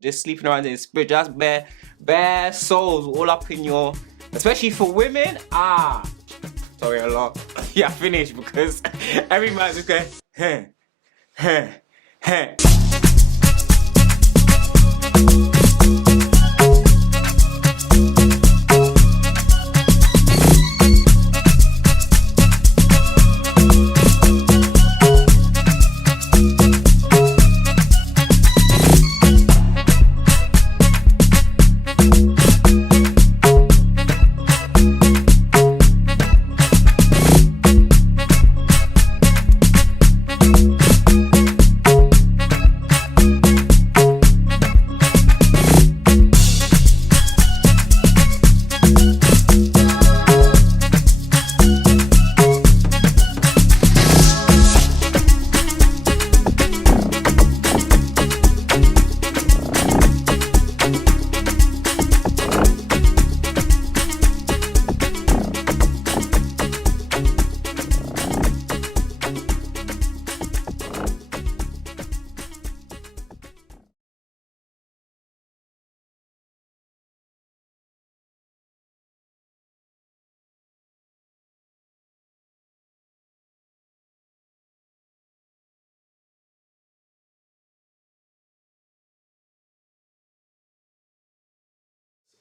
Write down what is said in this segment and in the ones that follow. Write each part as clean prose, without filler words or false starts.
just sleeping around in spirit, just bare souls all up in your, especially for women. Sorry a lot. Yeah, I finished because every man's just going, heh, heh, heh.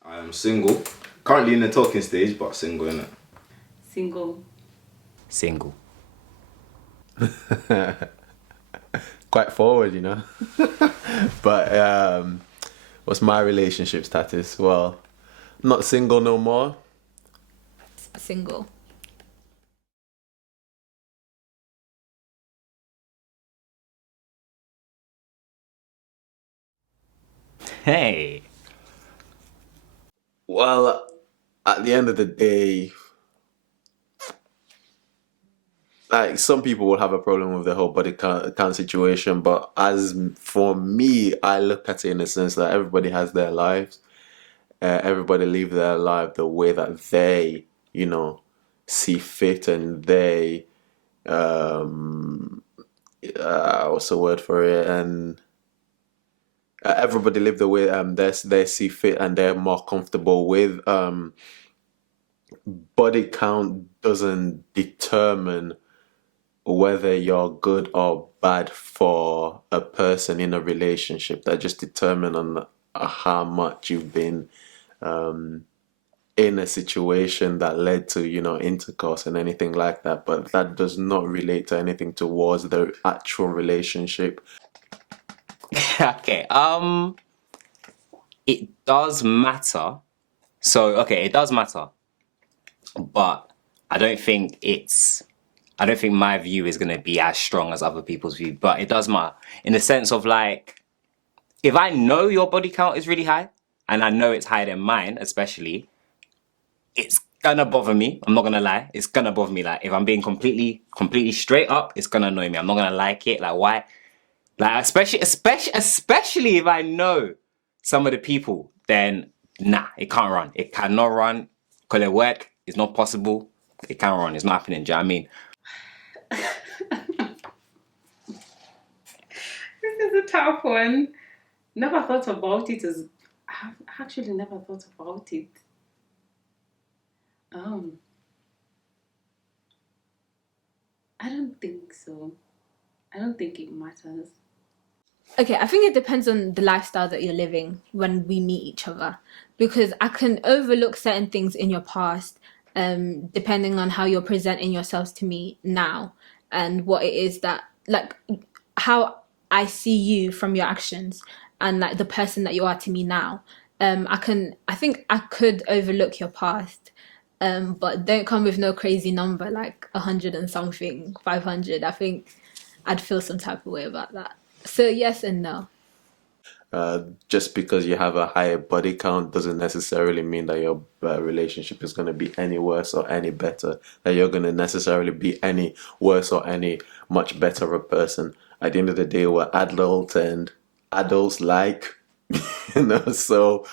I am single. Currently in the talking stage, but single, innit? Single. Single. Quite forward, you know. But what's my relationship status? Well, not single no more. Single. Hey. Well, at the end of the day, like some people will have a problem with the whole body count situation, but as for me, I look at it in the sense that everybody has their lives. Everybody live their life the way that they, you know, see fit, and they, what's the word for it? And everybody live the way they see fit, and they're more comfortable with. Body count doesn't determine whether you're good or bad for a person in a relationship. That just determine on how much you've been in a situation that led to, you know, intercourse and anything like that. But that does not relate to anything towards the actual relationship. Okay. It does matter. So, okay, it does matter. But I don't think my view is going to be as strong as other people's view, but it does matter in the sense of like, if I know your body count is really high and I know it's higher than mine, especially, it's gonna bother me. I'm not gonna lie. It's gonna bother me. Like, if I'm being completely straight up, it's gonna annoy me. I'm not gonna like it. Like, why? Like, especially if I know some of the people, then nah, it can't run. It cannot run. Call it work. It's not possible. It can't run. It's not happening. Do you know what I mean? This is a tough one. Never thought about it as. I've actually never thought about it. I don't think so. I don't think it matters. Okay, I think it depends on the lifestyle that you're living when we meet each other, because I can overlook certain things in your past, depending on how you're presenting yourselves to me now, and what it is that, like, how I see you from your actions, and like the person that you are to me now. I think I could overlook your past, but don't come with no crazy number like 100 and something, 500. I think I'd feel some type of way about that. So yes and no. Just because you have a higher body count doesn't necessarily mean that your relationship is going to be any worse or any better, that you're going to necessarily be any worse or any much better a person. At the end of the day, we're adults, and adults like, you know, so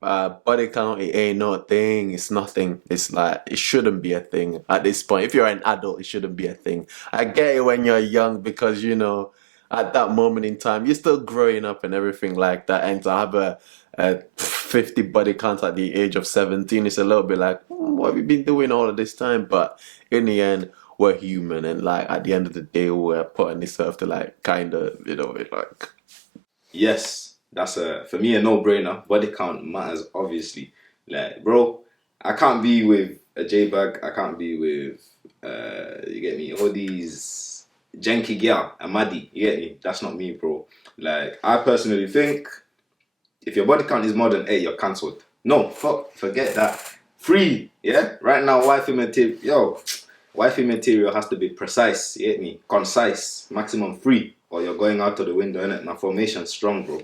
body count, it ain't no thing. It's nothing. It's like, it shouldn't be a thing at this point. If you're an adult, it shouldn't be a thing. I get it when you're young because, you know, at that moment in time, you're still growing up and everything like that. And to have a 50 body count at the age of 17, it's a little bit like, what have you been doing all of this time? But in the end, we're human, and like at the end of the day, we're putting this earth to like kind of, you know, like. Yes, that's for me a no-brainer. Body count matters, obviously. Like, bro, I can't be with a J-bag. I can't be with you get me, all these janky gyal, a maddy. You get me? That's not me, bro. Like, I personally think if your body count is more than 8, you're cancelled. No, forget that. Free, yeah. Right now, wifey material has to be precise. You get me? Concise, maximum 3, or you're going out of the window. Innit? My formation's strong, bro.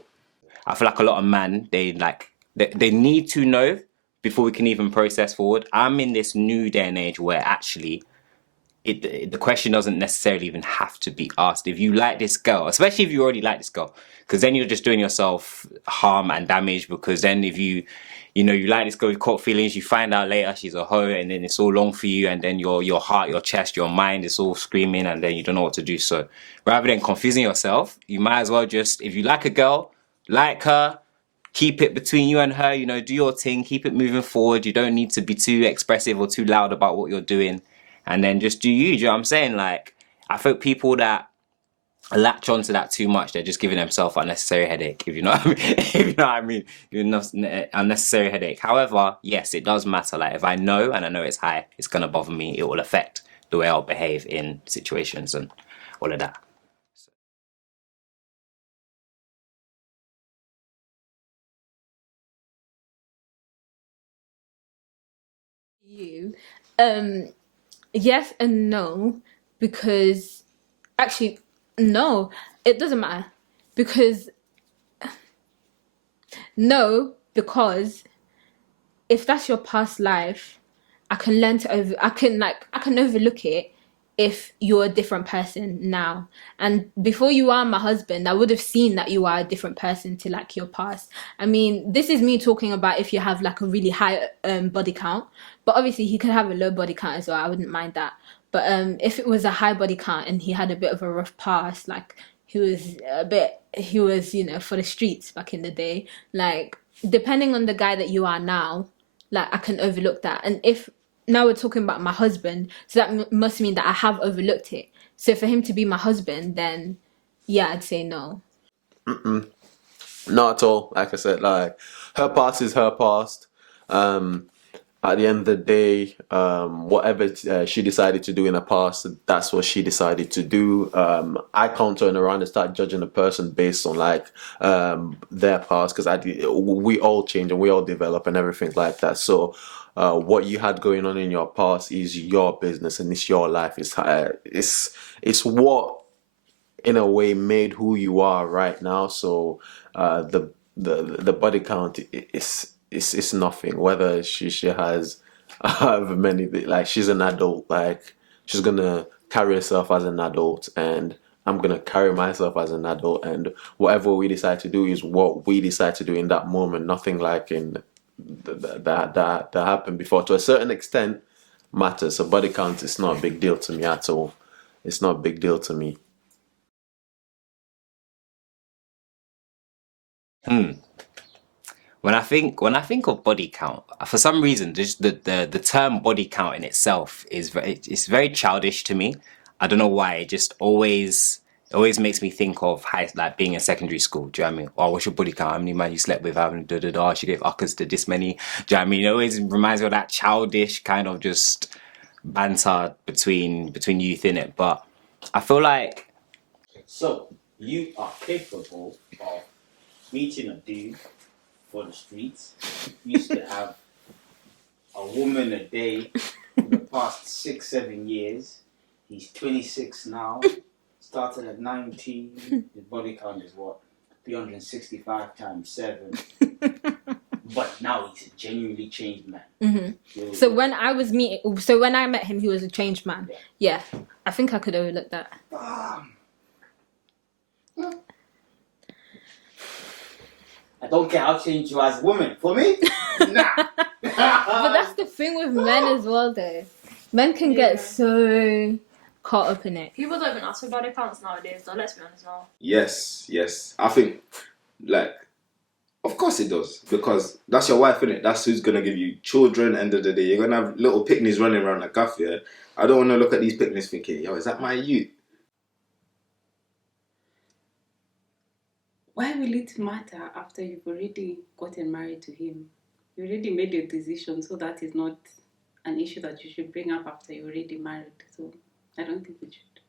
I feel like a lot of men, they need to know before we can even process forward. I'm in this new day and age where actually the question doesn't necessarily even have to be asked. If you like this girl, especially if you already like this girl, because then you're just doing yourself harm and damage. Because then if you like this girl, you caught feelings, you find out later she's a hoe, and then it's all long for you, and then your heart, your chest, your mind is all screaming, and then you don't know what to do. So rather than confusing yourself, you might as well just, if you like a girl, like her, keep it between you and her, do your thing, keep it moving forward. You don't need to be too expressive or too loud about what you're doing, and then just do you. Do you know what I'm saying? Like, I think people that latch onto that too much, they're just giving themselves unnecessary headache, if you know what I mean. If you know what I mean, unnecessary headache. However, yes, it does matter. Like, if I know and I know it's high, it's gonna bother me. It will affect the way I'll behave in situations and all of that. You, yes and no, because actually, no, it doesn't matter, because no, because if that's your past life, I can learn to I can overlook it if you're a different person now. And before you are my husband, I would have seen that you are a different person to like your past. I mean, this is me talking about if you have like a really high body count, but obviously he could have a low body count as well. I wouldn't mind that. But if it was a high body count and he had a bit of a rough past, like he was, for the streets back in the day, like depending on the guy that you are now, like I can overlook that. And if now we're talking about my husband, so that must mean that I have overlooked it. So for him to be my husband, then yeah, I'd say no. Not at all. Like I said, like her past is her past. At the end of the day, whatever she decided to do in the past, that's what she decided to do. I can't turn around and start judging a person based on like their past, because we all change and we all develop and everything like that. So what you had going on in your past is your business and it's your life. It's what in a way made who you are right now. So the body count is nothing. Whether she has however many, like she's an adult, like she's gonna carry herself as an adult, and I'm gonna carry myself as an adult, and whatever we decide to do is what we decide to do in that moment. Nothing like in that happened before. To a certain extent, matters. So body count is not a big deal to me at all. It's not a big deal to me. When I think of body count, for some reason, just the term body count in itself it's very childish to me. I don't know why. It just always makes me think of like being in secondary school. Do you know what I mean? Oh, what's your body count? How many man you slept with? How many da da da? She gave uckers to this many. Do you know what I mean? It always reminds me of that childish kind of just banter between youth in it. But I feel like So, you are capable of meeting a dude for the streets. You used to have a woman a day for the past 6-7 years. He's 26 now. Started at 19. His body count is what? 365 times 7. But now he's a genuinely changed man. So when I met him, he was a changed man. Yeah, I think I could overlook that. I don't care how changed you as a woman. For me, nah. But that's the thing with men as well, though. Men can get so caught up in it. People don't even ask for body counts nowadays, though. Let's be honest now. Yes. I think, like, of course it does, because that's your wife, innit? That's who's gonna give you children. End of the day, you're gonna have little picnics running around the gaff. Yeah, I don't want to look at these picnics thinking, yo, is that my youth? Why will it matter after you've already gotten married to him? You already made your decision, so that is not an issue that you should bring up after you're already married. So I don't think it should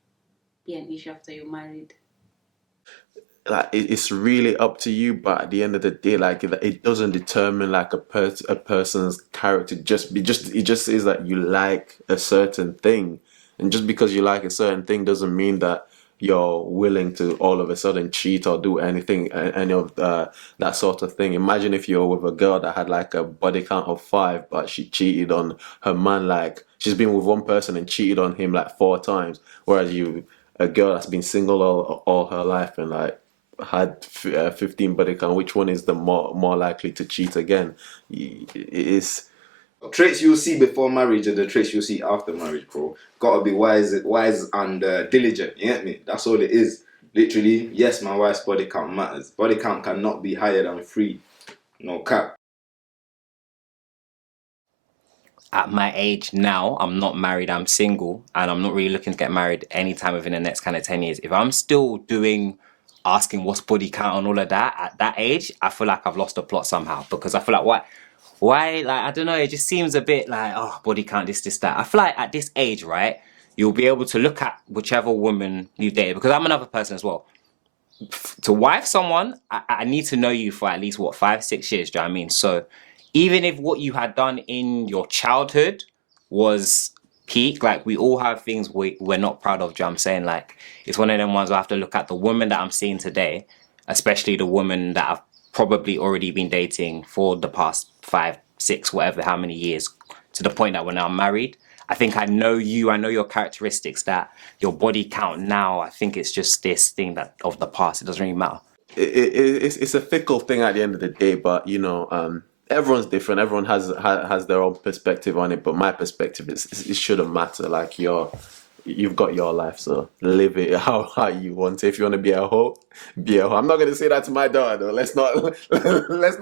be an issue after you're married. Like it's really up to you, but at the end of the day, like it doesn't determine like a person's character. It just is that you like a certain thing, and just because you like a certain thing doesn't mean that you're willing to all of a sudden cheat or do anything, any of that sort of thing. Imagine if you're with a girl that had like a body count of 5, but she cheated on her man. Like she's been with one person and cheated on him like 4 times, whereas a girl that's been single all her life and like had 15 body count. Which one is the more likely to cheat again? It is. Traits you'll see before marriage are the traits you'll see after marriage, bro. Gotta be wise and diligent. You get me? That's all it is. Literally, yes, my wife's body count matters. Body count cannot be higher than 3. No cap. At my age now, I'm not married, I'm single, and I'm not really looking to get married anytime within the next kind of 10 years. If I'm still asking what's body count and all of that at that age, I feel like I've lost the plot somehow, because I feel like why, like, I don't know, it just seems a bit like, oh, body count, this, that. I feel like at this age, right, you'll be able to look at whichever woman you date, because I'm another person as well. To wife someone, I need to know you for at least, 5-6 years, do you know what I mean? So even if what you had done in your childhood was peak, like, we all have things we're not proud of, do you know what I'm saying? Like, it's one of them ones where I have to look at the woman that I'm seeing today, especially the woman that I've probably already been dating for the past 5, 6, whatever, how many years, to the point that when I'm married, I think I know you, I know your characteristics, that your body count now, I think it's just this thing that of the past. It doesn't really matter. It's a fickle thing at the end of the day, but you know, everyone's different. Everyone has their own perspective on it, but my perspective is it shouldn't matter. Like you've got your life, so live it how you want it. If you want to be a hoe, be a hoe. I'm not gonna say that to my daughter though. Let's not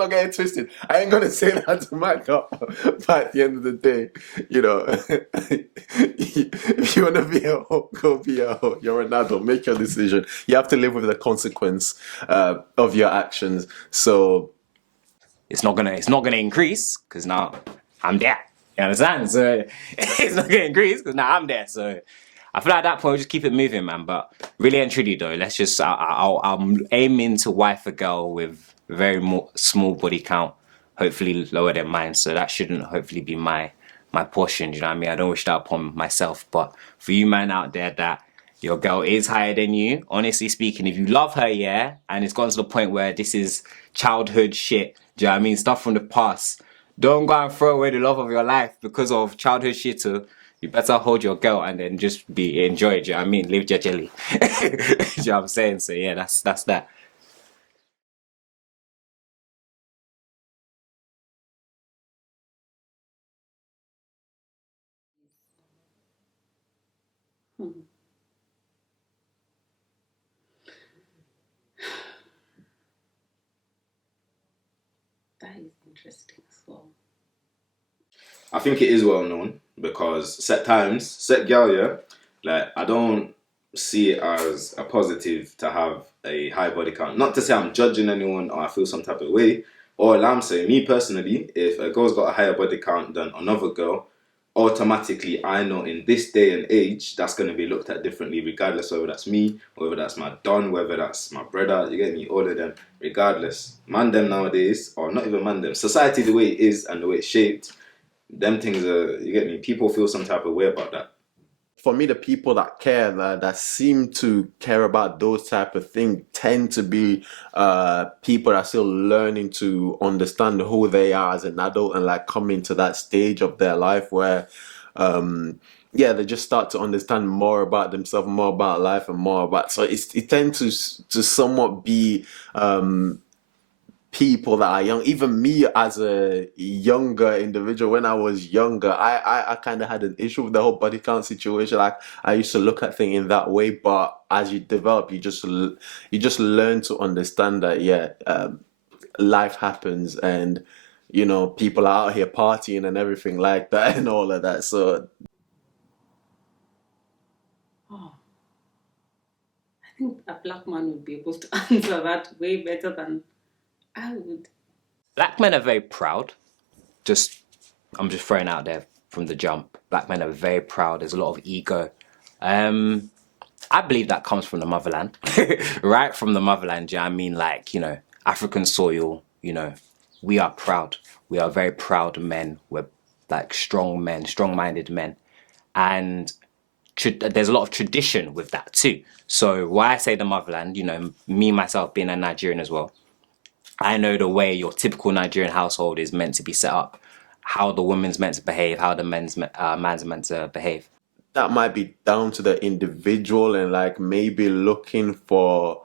get it twisted. I ain't gonna say that to my daughter. But at the end of the day, you know, if you wanna be a hoe, go be a hoe. You're an adult. Make your decision. You have to live with the consequence of your actions. So it's not gonna increase because now I'm there. You understand? So it's not gonna increase because now I'm there. So I feel like at that point we'll just keep it moving, man. But really and truly though, let's just I'm aiming to wife a girl with very small body count, hopefully lower than mine. So that shouldn't hopefully be my portion. You know what I mean? I don't wish that upon myself. But for you man out there that your girl is higher than you, honestly speaking, if you love her, yeah, and it's gone to the point where this is childhood shit, do you know what I mean? Stuff from the past. Don't go and throw away the love of your life because of childhood shit too. You better hold your girl and then just enjoy it, do you know what I mean? Live your jelly. Do you know what I'm saying? So yeah, that's that. That is interesting as well. I think it is well known because set gyal, yeah, like I don't see it as a positive to have a high body count. Not to say I'm judging anyone or I feel some type of way. All I'm saying, me personally, if a girl's got a higher body count than another girl, automatically I know in this day and age that's going to be looked at differently, regardless whether that's me, whether that's my don, whether that's my brother. You get me? All of them, regardless. Man, them nowadays, or not even man, them. Society the way it is and the way it's shaped. Them things are, you get me? People feel some type of way about that. For me, the people that care, that seem to care about those type of things, tend to be people that are still learning to understand who they are as an adult and like coming to that stage of their life where, they just start to understand more about themselves, more about life, and more about. So it tends to somewhat be people that are young, even me as a younger individual, when I was younger, I kind of had an issue with the whole body count situation. Like I used to look at things in that way, but as you develop, you just learn to understand that life happens, and people are out here partying and everything like that and all of that. So Oh, I think a black man would be able to answer that way better than I would. Black men are very proud. I'm just throwing out there from the jump. Black men are very proud. There's a lot of ego. I believe that comes from the motherland, right from the motherland. Yeah, I mean, like, African soil. We are proud. We are very proud men. We're like strong men, strong-minded men, and there's a lot of tradition with that too. So why I say the motherland, me myself being a Nigerian as well, I know the way your typical Nigerian household is meant to be set up, how the woman's meant to behave, how the man's meant to behave. that might be down to the individual, and like maybe looking for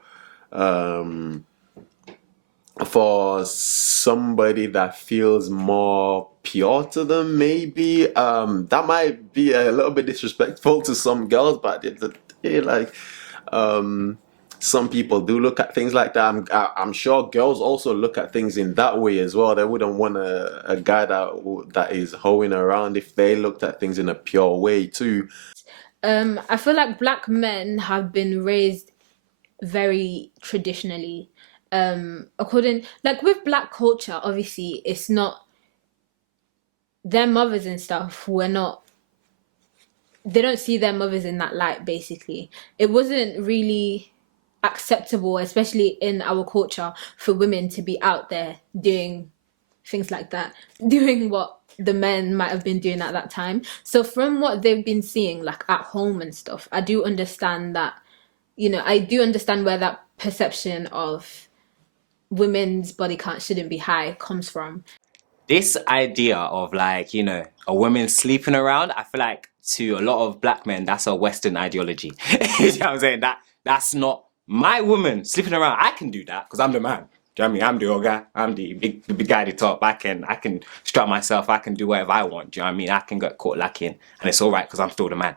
somebody that feels more pure to them, maybe that might be a little bit disrespectful to some girls, but some people do look at things like that. I'm sure girls also look at things in that way as well. They wouldn't want a guy that is hoeing around if they looked at things in a pure way too. I feel like black men have been raised very traditionally. Like with black culture, obviously it's not their mothers and stuff they don't see their mothers in that light. Basically, it wasn't really acceptable, especially in our culture, for women to be out there doing things like that, doing what the men might have been doing at that time. So from what they've been seeing like at home and stuff, I do understand that, I do understand where that perception of women's body count shouldn't be high comes from. This idea of like, a woman sleeping around, I feel like to a lot of black men, that's a Western ideology. You know what I'm saying? That's not my woman sleeping around. I can do that because I'm the man. Do you know what I mean? I'm the old guy. I'm the big guy at the top. I can strut myself. I can do whatever I want. Do you know what I mean? I can get caught lacking, and it's all right because I'm still the man.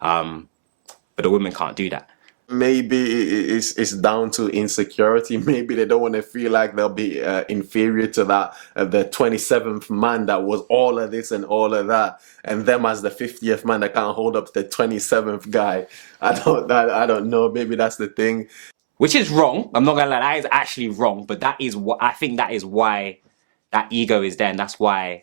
But the women can't do that. Maybe it's down to insecurity. Maybe they don't want to feel like they'll be inferior to that the 27th man that was all of this and all of that, and them as the 50th man that can't hold up the 27th guy. I don't know. Maybe that's the thing. Which is wrong. I'm not gonna lie. That is actually wrong. But that is what I think. That is why that ego is there, and that's why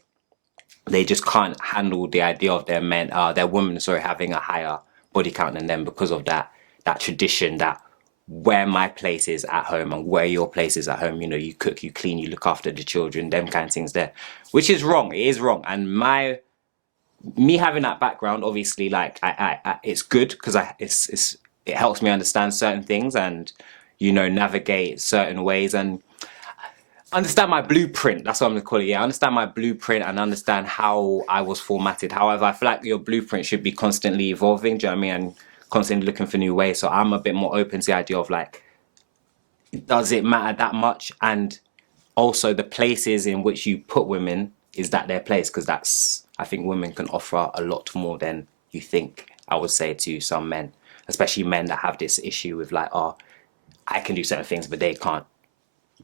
they just can't handle the idea of their women, having a higher body count than them because of that tradition, that where my place is at home and where your place is at home. You cook, you clean, you look after the children, them kind of things there, which is wrong. It is wrong. And me having that background, obviously, like I it's good because it helps me understand certain things and navigate certain ways and understand my blueprint. That's what I'm gonna call it. Yeah, understand my blueprint and understand how I was formatted. However, I feel like your blueprint should be constantly evolving. Do you know what I mean? And constantly looking for new ways. So I'm a bit more open to the idea of like, does it matter that much? And also the places in which you put women, is that their place? Because I think women can offer a lot more than you think, I would say, to some men, especially men that have this issue with like, oh, I can do certain things, but they can't.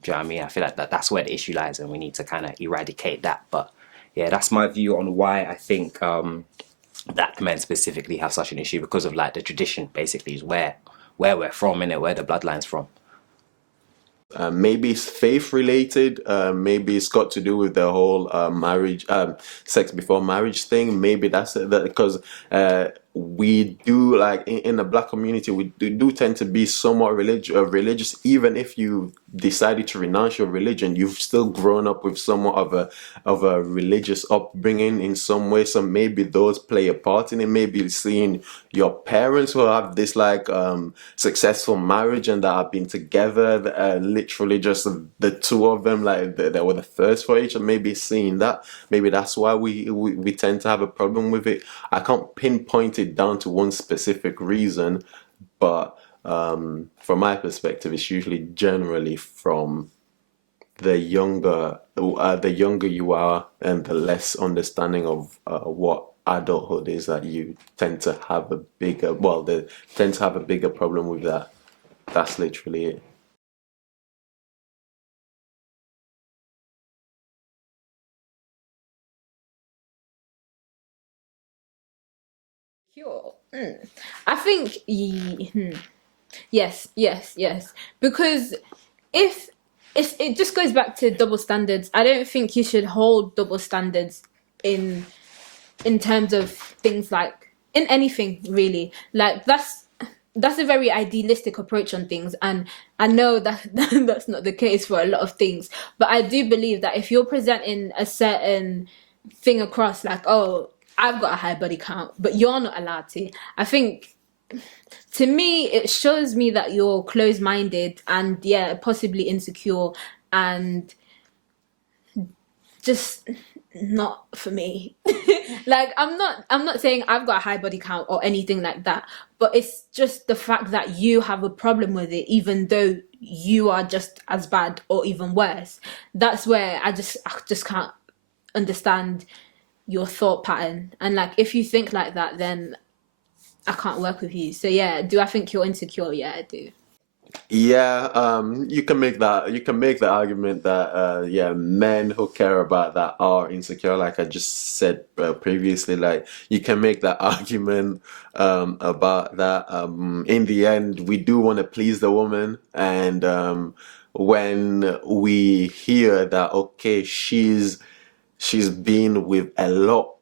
Do you know what I mean? I feel like that's where the issue lies, and we need to kind of eradicate that. But yeah, that's my view on why I think black men specifically have such an issue, because of like the tradition basically is where we're from, innit? Where the bloodline's from. Maybe it's faith related. Maybe it's got to do with the whole marriage, sex before marriage thing. Maybe that's it, because we do, like in the black community, we do tend to be somewhat religious. Even if you decided to renounce your religion, you've still grown up with somewhat of a religious upbringing in some way. So maybe those play a part in it. Maybe seeing your parents who have this like successful marriage and that have been together, literally just the two of them, like they were the first for each other. Maybe seeing that, maybe that's why we tend to have a problem with it. I can't pinpoint it down to one specific reason, but from my perspective, it's usually generally from the younger you are, and the less understanding of what adulthood is, that you tend to have a bigger, well, they tend to have a bigger problem with that. That's literally it. Sure. I think yes, yes, yes. Because if it just goes back to double standards. I don't think you should hold double standards in terms of things like in anything really. Like that's a very idealistic approach on things, and I know that that's not the case for a lot of things. But I do believe that if you're presenting a certain thing across, like, oh, I've got a high body count, but you're not allowed to. I think to me, it shows me that you're closed-minded and yeah, possibly insecure and just not for me. Like I'm not saying I've got a high body count or anything like that, but it's just the fact that you have a problem with it, even though you are just as bad or even worse. That's where I just can't understand your thought pattern. And like if you think like that, then I can't work with you. So yeah, do I think you're insecure? Yeah, I do. Yeah, you can make that. You can make the argument that yeah, men who care about that are insecure. Like I just said previously, like you can make that argument about that. In the end, we do want to please the woman, and when we hear that, okay, she's been with a lot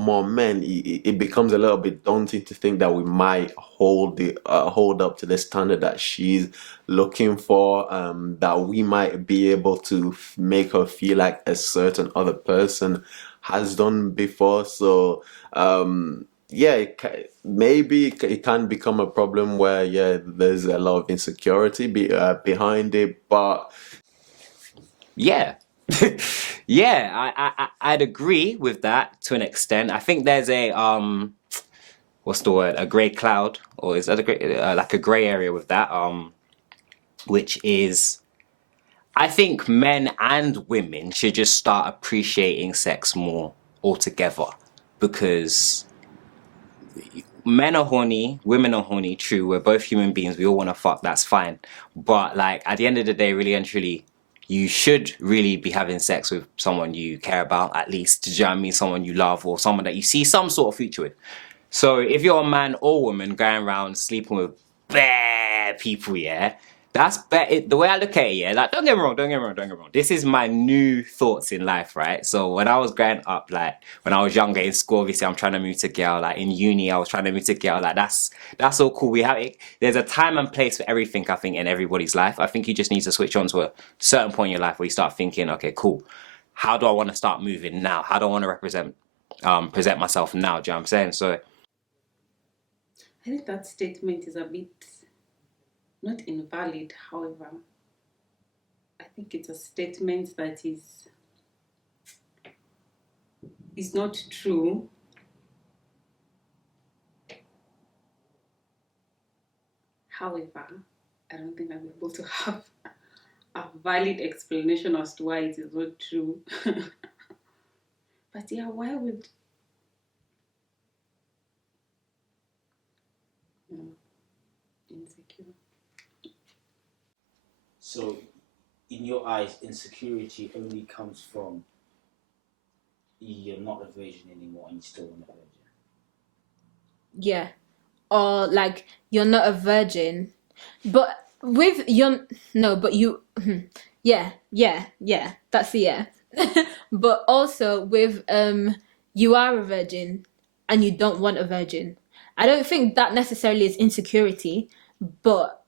more men, it becomes a little bit daunting to think that we might hold up to the standard that she's looking for, that we might be able to make her feel like a certain other person has done before. So yeah, maybe it can become a problem where yeah, there's a lot of insecurity behind it, but Yeah. Yeah, I'd agree with that to an extent. I think there's a what's the word? A grey cloud, or is that a gray, like a grey area with that? Which is, I think men and women should just start appreciating sex more altogether, because men are horny, women are horny. True, we're both human beings. We all want to fuck. That's fine. But like at the end of the day, really and truly, you should really be having sex with someone you care about, at least. Do you know what I mean? Someone you love, or someone that you see some sort of future with. So if you're a man or woman going around sleeping with bare people, yeah, that's better. The way I look at it, yeah, like don't get me wrong, don't get me wrong, don't get me wrong. This is my new thoughts in life, right? So when I was growing up, like when I was younger in school, obviously I'm trying to move to gyal. Like in uni, I was trying to move to gyal. Like that's all cool. We have it. There's a time and place for everything, I think, in everybody's life. I think you just need to switch on to a certain point in your life where you start thinking, okay, cool. How do I want to start moving now? How do I want to present myself now? Do you know what I'm saying? So I think that statement is a bit not invalid, however. I think it's a statement that is not true. However, I don't think I'm able to have a valid explanation as to why it is not true. But yeah, why would insecure? So, in your eyes, insecurity only comes from you're not a virgin anymore and you still want a virgin. Yeah. Or like you're not a virgin, but with your no, but you yeah, that's the yeah. But also with you are a virgin and you don't want a virgin. I don't think that necessarily is insecurity, but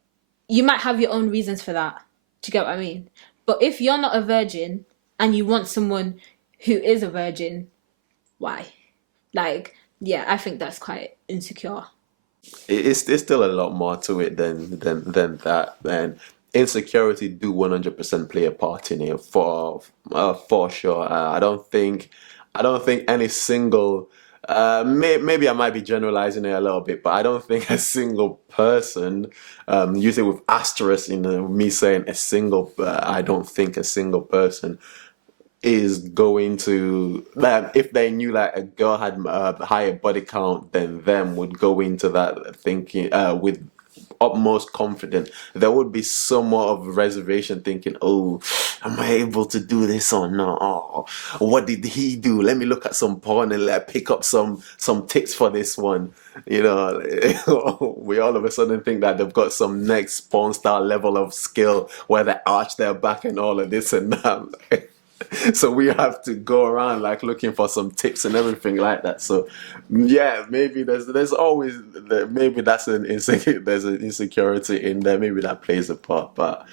you might have your own reasons for that. Do you get what I mean? But if you're not a virgin and you want someone who is a virgin, why? Like, yeah, I think that's quite insecure. it's still a lot more to it than that, and insecurity do 100% play a part in it for sure. I don't think any single Maybe I might be generalizing it a little bit, but I don't think a single person, use it with asterisk in me saying a single, I don't think a single person is going to, like, if they knew like a girl had a higher body count than them, would go into that thinking with utmost confidence. There would be somewhat of reservation, thinking, "Oh, am I able to do this or not? Oh, what did he do? Let me look at some porn and pick up some tips for this one." You know, we all of a sudden think that they've got some next porn star level of skill where they arch their back and all of this and that. So we have to go around like looking for some tips and everything like that. So yeah, maybe there's always maybe there's an insecurity in there. Maybe that plays a part, but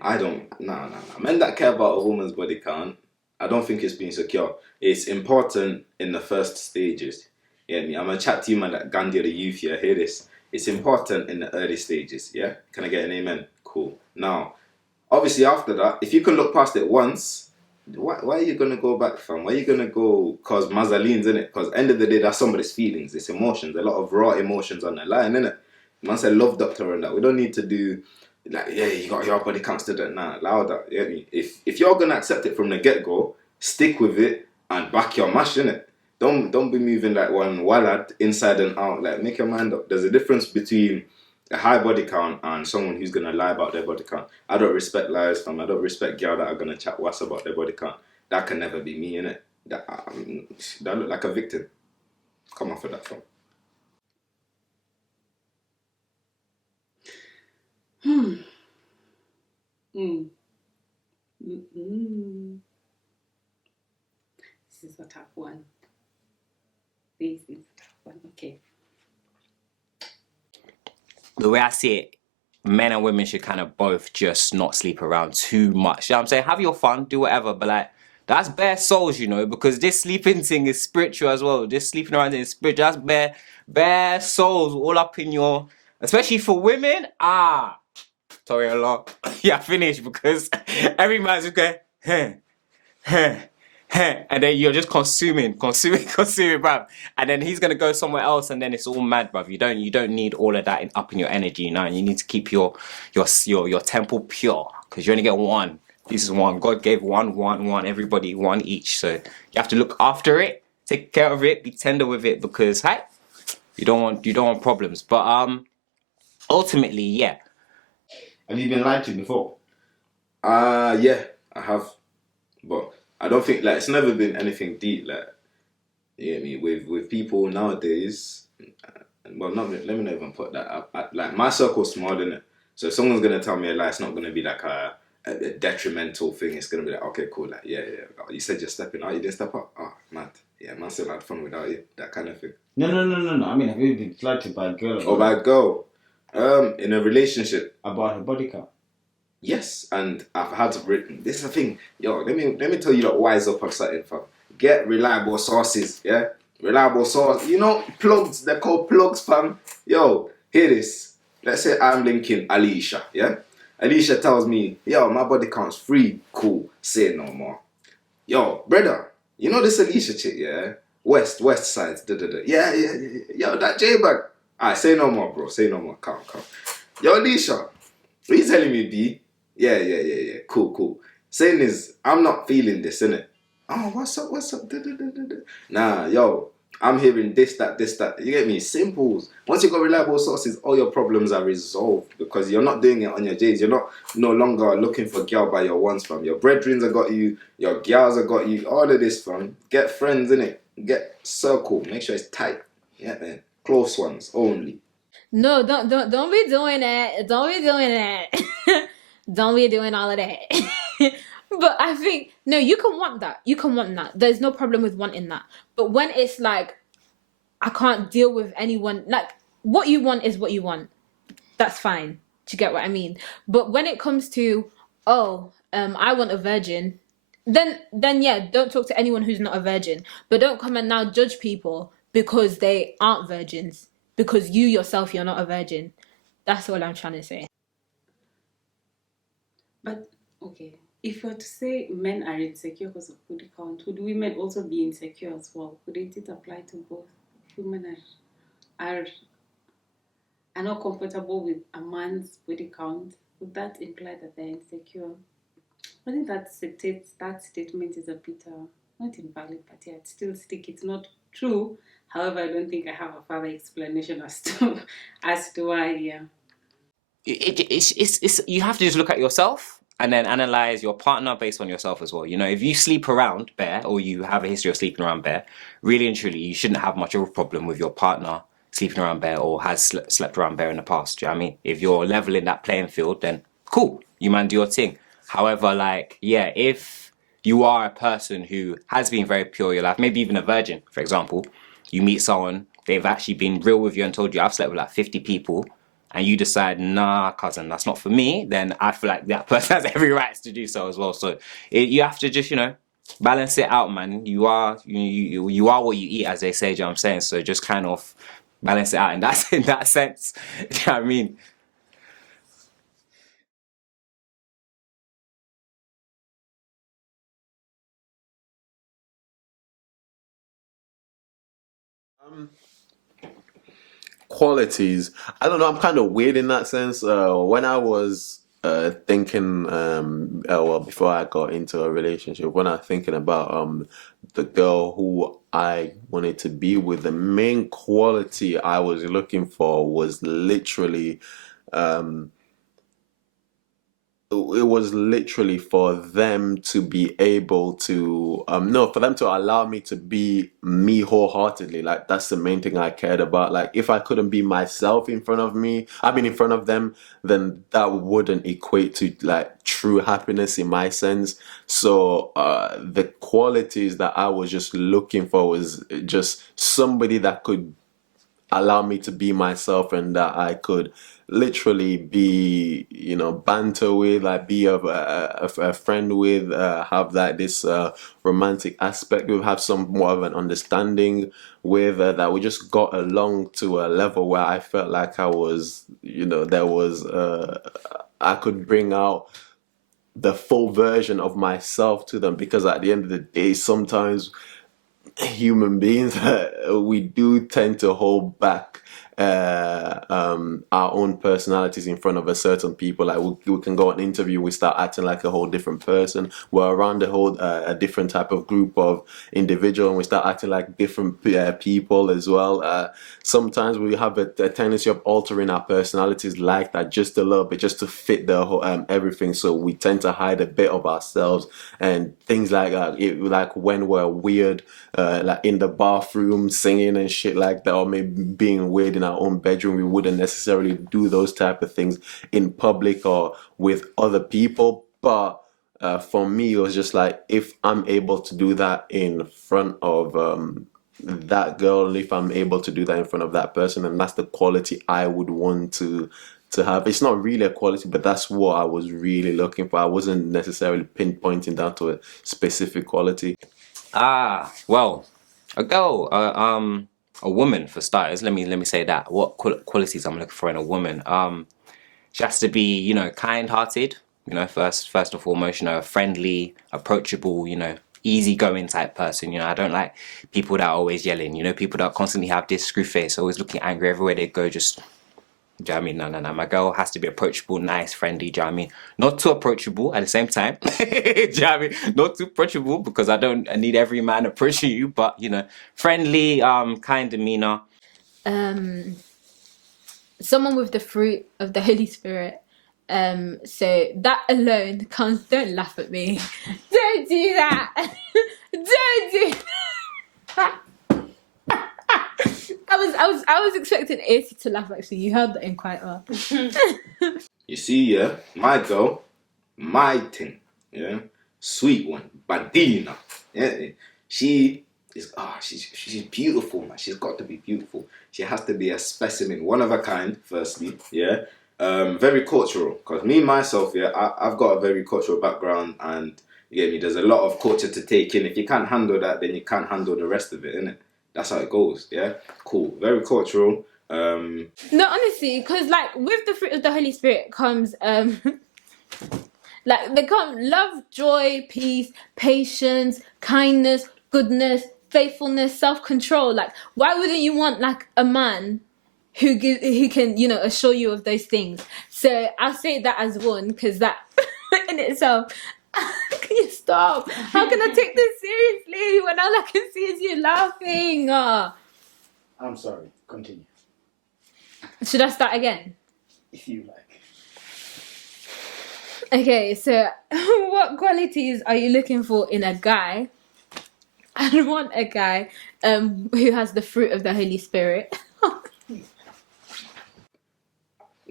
I don't. No. Men that care about a woman's body count, I don't think it's being secure. It's important in the first stages. Yeah, me. I'm gonna chat to you, man. That Gandhi of the youth. Yeah, hear this. It's important in the early stages. Yeah. Can I get an amen? Cool. Now, obviously, after that, if you can look past it once, why are you gonna go back, fam? Why are you gonna go cause Mazalines in it? Cause end of the day, that's somebody's feelings. It's emotions. A lot of raw emotions on the line, innit? Man said love doctor and that. We don't need to do like, yeah, you got your body counts to that. Nah, allow that. You get me? If you're gonna accept it from the get go, stick with it and back your mash, innit? Don't be moving like one wallad inside and out. Like, make your mind up. There's a difference between a high body count and someone who's gonna lie about their body count. I don't respect liars, fam. I don't respect gyal that are gonna chat was about their body count. That can never be me, innit? That look like a victim. Come off of that, fam. This is a tough one. This is a tough one. Okay. The way I see it, men and women should kind of both just not sleep around too much. You know what I'm saying? Have your fun, do whatever, but like, that's bare souls, you know, because this sleeping thing is spiritual as well. This sleeping around is spiritual. That's bare souls all up in your, especially for women. Sorry a lot. Yeah, finish, because every man's just going, and then you're just consuming, bruv. And then he's gonna go somewhere else, and then it's all mad, bruv. You don't need all of that up in your energy, you know. You need to keep your temple pure, because you only get one. This is one. God gave one. Everybody one each. So you have to look after it, take care of it, be tender with it, because hey, you don't want problems. But ultimately, yeah. Have you been lied to before? Yeah, I have, but I don't think like it's never been anything deep. Like, you get me, with people nowadays. Well, let me not even put that up. Like, my circle's small, isn't it? So if someone's gonna tell me a lie, it's not gonna be like a detrimental thing. It's gonna be like, okay, cool. Like, yeah. Oh, you said you're stepping out. You didn't step up. Oh, mad. Yeah, man still had fun without you. That kind of thing. No. I mean, have you been lied to by a girl? Or by a girl. In a relationship. About her body count? Yes, and I've had to. This is the thing, yo. Let me tell you that wise up on something, fam. Get reliable sources, yeah. Reliable source. You know, plugs. They're called plugs, fam. Yo, hear this. Let's say I'm linking Alicia, yeah. Alicia tells me, yo, my body count's 3. Cool. Say no more. Yo, brother, you know this Alicia chick, yeah. West side. Yeah. Yo, that J-bag. Alright, say no more, bro. Say no more. Calm. Yo, Alicia, what you telling me, B? Yeah. Cool. Saying is, I'm not feeling this, innit? Oh, what's up? Nah, yo, I'm hearing this, that. You get me? Simples. Once you got reliable sources, all your problems are resolved, because you're not doing it on your J's. You're not no longer looking for gyal by your ones, fam. Your brethrens have got you. Your gyals have got you. All of this, fam. Get friends, innit? Get circle. Make sure it's tight. Yeah, man. Close ones only. No, don't be doing that. Don't be doing that. Don't be doing all of that. But I think, no, you can want that. There's no problem with wanting that. But when it's like, I can't deal with anyone, like, what you want is what you want. That's fine. Do you get what I mean? But when it comes to, I want a virgin, then yeah, don't talk to anyone who's not a virgin. But don't come and now judge people because they aren't virgins. Because you yourself, you're not a virgin. That's all I'm trying to say. But Okay. If you're to say men are insecure because of body count, would women also be insecure as well? Wouldn't it apply to both? Women are not comfortable with a man's body count. Would that imply that they're insecure? I think that statement is a bit not invalid, but yeah, I'd still stick. It's not true. However, I don't think I have a further explanation as to why. Yeah. It's you have to just look at yourself and then analyze your partner based on yourself as well. You know, if you sleep around bare or you have a history of sleeping around bare, really and truly, you shouldn't have much of a problem with your partner sleeping around bare or has slept around bare in the past. Do you know what I mean? If you're leveling that playing field, then cool, you man do your thing. However, like, yeah, if you are a person who has been very pure in your life, maybe even a virgin, for example, you meet someone, they've actually been real with you and told you, I've slept with like 50 people, and you decide, nah, cousin, that's not for me, then I feel like that person has every right to do so as well. So you have to just, you know, balance it out, man. You are you are what you eat, as they say. Do you know what I'm saying? So just kind of balance it out in that sense. Do you know what I mean? Qualities. I don't know. I'm kind of weird in that sense. When I was thinking, well, before I got into a relationship, when I was thinking about the girl who I wanted to be with, the main quality I was looking for was literally um it was literally for them to be able to no, for them to allow me to be me wholeheartedly. Like, that's the main thing I cared about. Like, if I couldn't be myself in front of me, I mean in front of them, then that wouldn't equate to like true happiness in my sense. So the qualities that I was just looking for was just somebody that could allow me to be myself, and that I could literally be, you know, banter with, like be a friend with, have like this romantic aspect with, have some more of an understanding with, that we just got along to a level where I felt like I was, you know, there was I could bring out the full version of myself to them, because at the end of the day, sometimes human beings we do tend to hold back our own personalities in front of a certain people. Like, we can go on an interview, we start acting like a whole different person. We're around a whole a different type of group of individual, and we start acting like different people as well. Sometimes we have a tendency of altering our personalities like that just a little bit, just to fit the whole everything. So we tend to hide a bit of ourselves and things like that. Like when we're weird, like in the bathroom singing and shit like that, or maybe being weird in our own bedroom, we wouldn't necessarily do those type of things in public or with other people. But for me, it was just like, if I'm able to do that in front of that girl, and if I'm able to do that in front of that person, and that's the quality I would want to have. It's not really a quality, but that's what I was really looking for. I wasn't necessarily pinpointing down to a specific quality. Well, a girl, a woman for starters. Let me say that. What qualities I'm looking for in a woman? She has to be, you know, kind-hearted. You know, first and foremost, you know, friendly, approachable. You know, easygoing type person. You know, I don't like people that are always yelling. You know, people that constantly have this screw face, always looking angry everywhere they go. Just, do you know what I mean? No. My girl has to be approachable, nice, friendly. Do you know what I mean? Not too approachable at the same time. Do you know what I mean? Not too approachable, because I need every man approaching you, but, you know, friendly, kind demeanor. Someone with the fruit of the Holy Spirit. So that alone counts. Don't laugh at me. Don't do that. Don't do that. I was expecting AC to laugh. Actually, you heard that in quite well. You see, yeah, my girl, my thing, yeah, sweet one, Badina, yeah, she is, she's beautiful, man. She's got to be beautiful. She has to be a specimen, one of a kind. Firstly, yeah, very cultural. Cause me myself, yeah, I've got a very cultural background, and you get me. There's a lot of culture to take in. If you can't handle that, then you can't handle the rest of it, innit? That's how it goes. Yeah, cool, very cultural. No, honestly, because like with the fruit of the Holy Spirit comes Like they come love, joy, peace, patience, kindness, goodness, faithfulness, self-control. Like why wouldn't you want like a man who can, you know, assure you of those things? So I'll say that as one, because that in itself. Can you stop? How can I take this seriously when all I can see is you laughing? I'm sorry. Continue. Should I start again? If you like. Okay, so what qualities are you looking for in a guy? I want a guy who has the fruit of the Holy Spirit.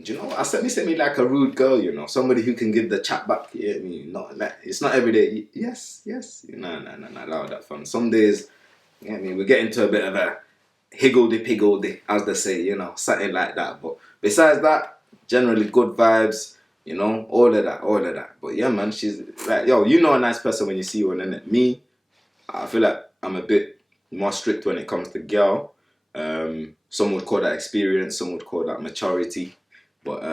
Do you know what? I set me like a rude girl, you know, somebody who can give the chat back. You get me? Not like it's not every day. Yes. No, allow that fun. Some days, you get me? We get into a bit of a higgledy-piggledy, as they say, you know, something like that. But besides that, generally good vibes, you know, all of that. But yeah, man, she's like, yo, you know, a nice person when you see one, innit? Me, I feel like I'm a bit more strict when it comes to girl. Some would call that experience, some would call that maturity. But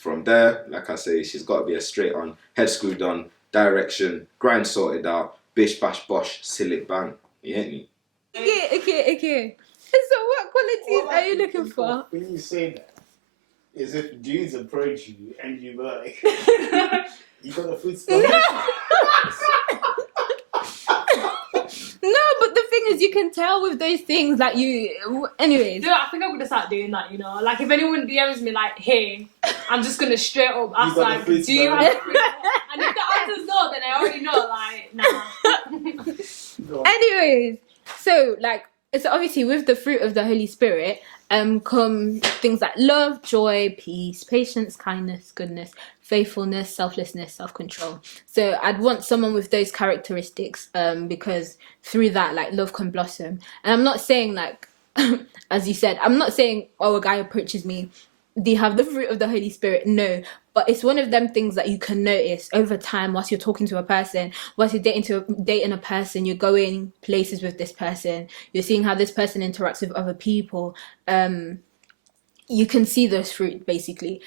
from there, like I say, she's got to be a straight on, head screwed on, direction, grind sorted out, bish bash bosh, silly bang. You get me? Okay. So what qualities are you looking for? When you say that, is if dudes approach you and you like, you got a food stuff. No, but the thing is, you can tell with those things that you. Anyways. Dude, I think I'm gonna start doing that. You know, like if anyone DMs me like, "Hey," I'm just gonna straight up ask like, "Do you have?" And if the answer's no, then I already know. Like, nah. Anyways, so like, so obviously with the fruit of the Holy Spirit, come things like love, joy, peace, patience, kindness, goodness, faithfulness, selflessness, self-control. So I'd want someone with those characteristics, because through that, like, love can blossom. And I'm not saying like, as you said, I'm not saying, oh, a guy approaches me, do you have the fruit of the Holy Spirit? No. But it's one of them things that you can notice over time whilst you're talking to a person, whilst you're dating a person, you're going places with this person, you're seeing how this person interacts with other people. You can see those fruit, basically.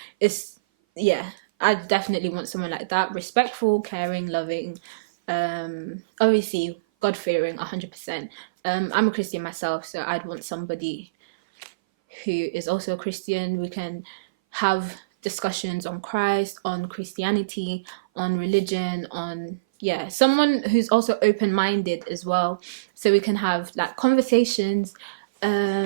I definitely want someone like that. Respectful, caring, loving, obviously God-fearing, 100%. I'm a Christian myself, so I'd want somebody who is also a Christian. We can have discussions on Christ, on Christianity, on religion, on someone who's also open-minded as well, so we can have like conversations. I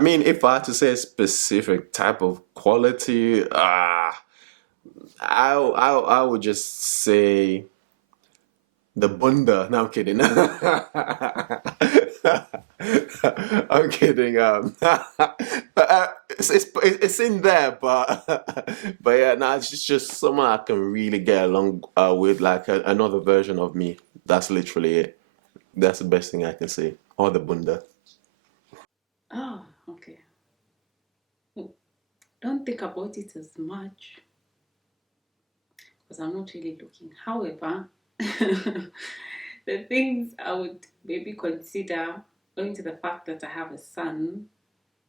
mean, if I had to say a specific type of quality, I would just say the bunda. No, I'm kidding. I'm kidding. It's in there, but yeah, no, it's just someone I can really get along with, like another version of me. That's literally it. That's the best thing I can say. Or the bunda. Oh, okay. Don't think about it as much, because I'm not really looking. However, the things I would maybe consider, owing to the fact that I have a son,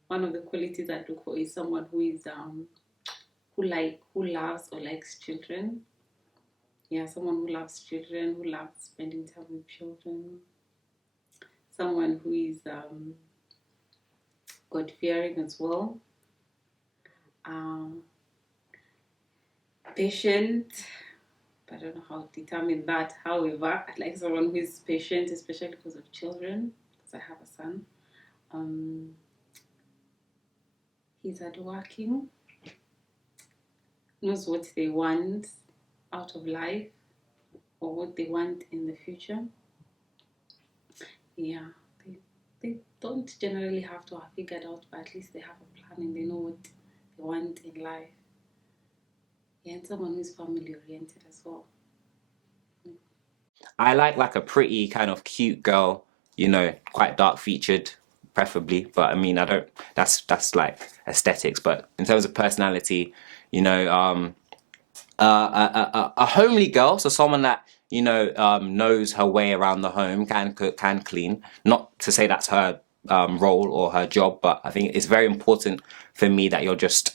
one of the qualities I look for is someone who is who loves or likes children. Yeah, someone who loves children, who loves spending time with children. Someone who is God-fearing as well. Patient. I don't know how to determine that. However, I'd like someone who is patient, especially because of children, because I have a son. He's hardworking, knows what they want out of life or what they want in the future. Yeah, they don't generally have to have figured out, but at least they have a plan and they know what they want in life. Yeah, and someone who's family oriented as well. I like a pretty kind of cute girl, you know, quite dark featured, preferably. But I mean, I don't. That's like aesthetics. But in terms of personality, you know, a homely girl, so someone that, you know, knows her way around the home, can cook, can clean. Not to say that's her role or her job, but I think it's very important for me that you're just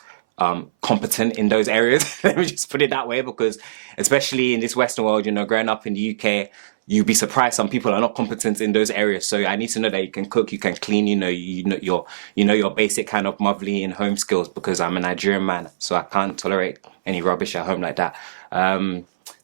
competent in those areas. Let me just put it that way, because especially in this Western world, you know, growing up in the UK, you'd be surprised some people are not competent in those areas. So I need to know that you can cook, you can clean, you know your basic kind of motherly and home skills, because I'm a Nigerian man, so I can't tolerate any rubbish at home like that.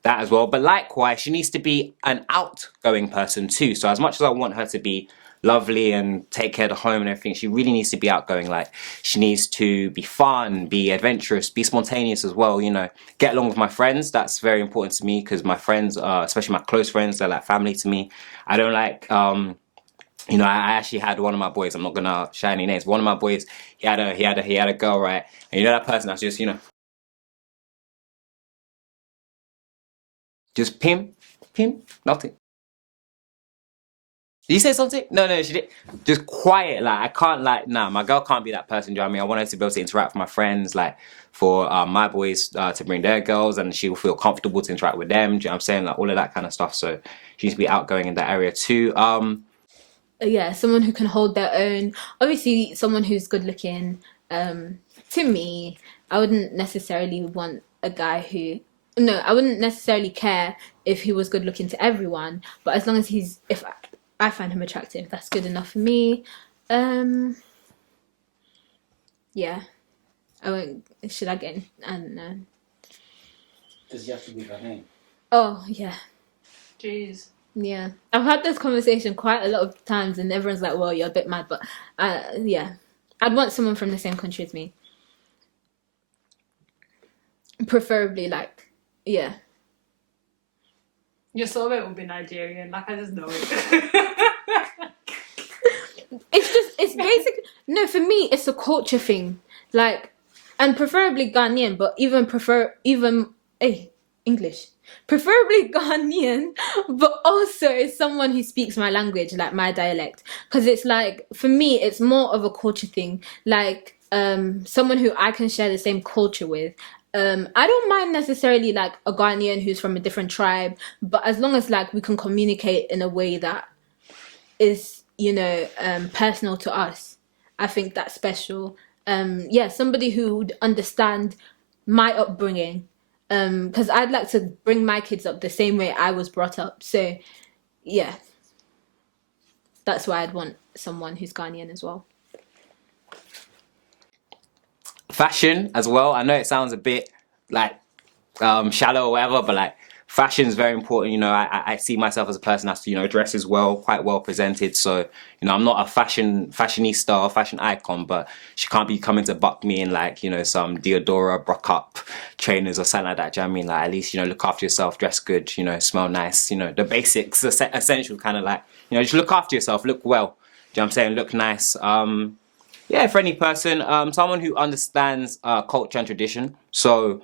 That as well. But likewise, she needs to be an outgoing person too. So as much as I want her to be lovely and take care of the home and everything, she really needs to be outgoing. Like, she needs to be fun, be adventurous, be spontaneous as well, you know. Get along with my friends. That's very important to me, because my friends, especially my close friends, they're like family to me. I don't like you know, I actually had one of my boys, I'm not gonna shout any names, one of my boys, he had a girl, right? And you know that person that's just, you know, just pim, nothing. Did you say something? No, she did. Just quiet, like, I can't, like, nah, my girl can't be that person, do you know what I mean? I want her to be able to interact with my friends, like, for my boys to bring their girls, and she will feel comfortable to interact with them, do you know what I'm saying? Like, all of that kind of stuff, so she needs to be outgoing in that area too. Yeah, someone who can hold their own. Obviously, someone who's good looking. To me, I wouldn't necessarily want a guy who. No, I wouldn't necessarily care if he was good looking to everyone, but as long as if I find him attractive, that's good enough for me. Yeah, I won't. Should I get in? I don't know. Does he have to be Ghanaian? Oh yeah. Jeez. Yeah, I've had this conversation quite a lot of times, and everyone's like, "Well, you're a bit mad," but yeah, I'd want someone from the same country as me, preferably like, yeah. Your soulmate will be Nigerian. Like, I just know it. It's basic. No, for me, it's a culture thing, like, and preferably Ghanaian, but English. Preferably Ghanaian, but also someone who speaks my language, like my dialect. Because it's like, for me, it's more of a culture thing. Like, someone who I can share the same culture with. I don't mind necessarily like a Ghanaian who's from a different tribe, but as long as like we can communicate in a way that is, you know, personal to us, I think that's special. Yeah, somebody who would understand my upbringing. Because I'd like to bring my kids up the same way I was brought up. So, yeah, that's why I'd want someone who's Ghanaian as well. Fashion as well. I know it sounds a bit like shallow or whatever, but like, fashion is very important. You know, I see myself as a person that's, you know, dresses well, quite well presented. So, you know, I'm not a fashionista or fashion icon, but she can't be coming to buck me in like, you know, some Diodora, Brock Up trainers or something like that. Do you know what I mean? Like, at least, you know, look after yourself, dress good, you know, smell nice, you know, the basics, essential kind of like, you know, just look after yourself, look well. Do you know what I'm saying? Look nice. Yeah, for any person, someone who understands culture and tradition. So,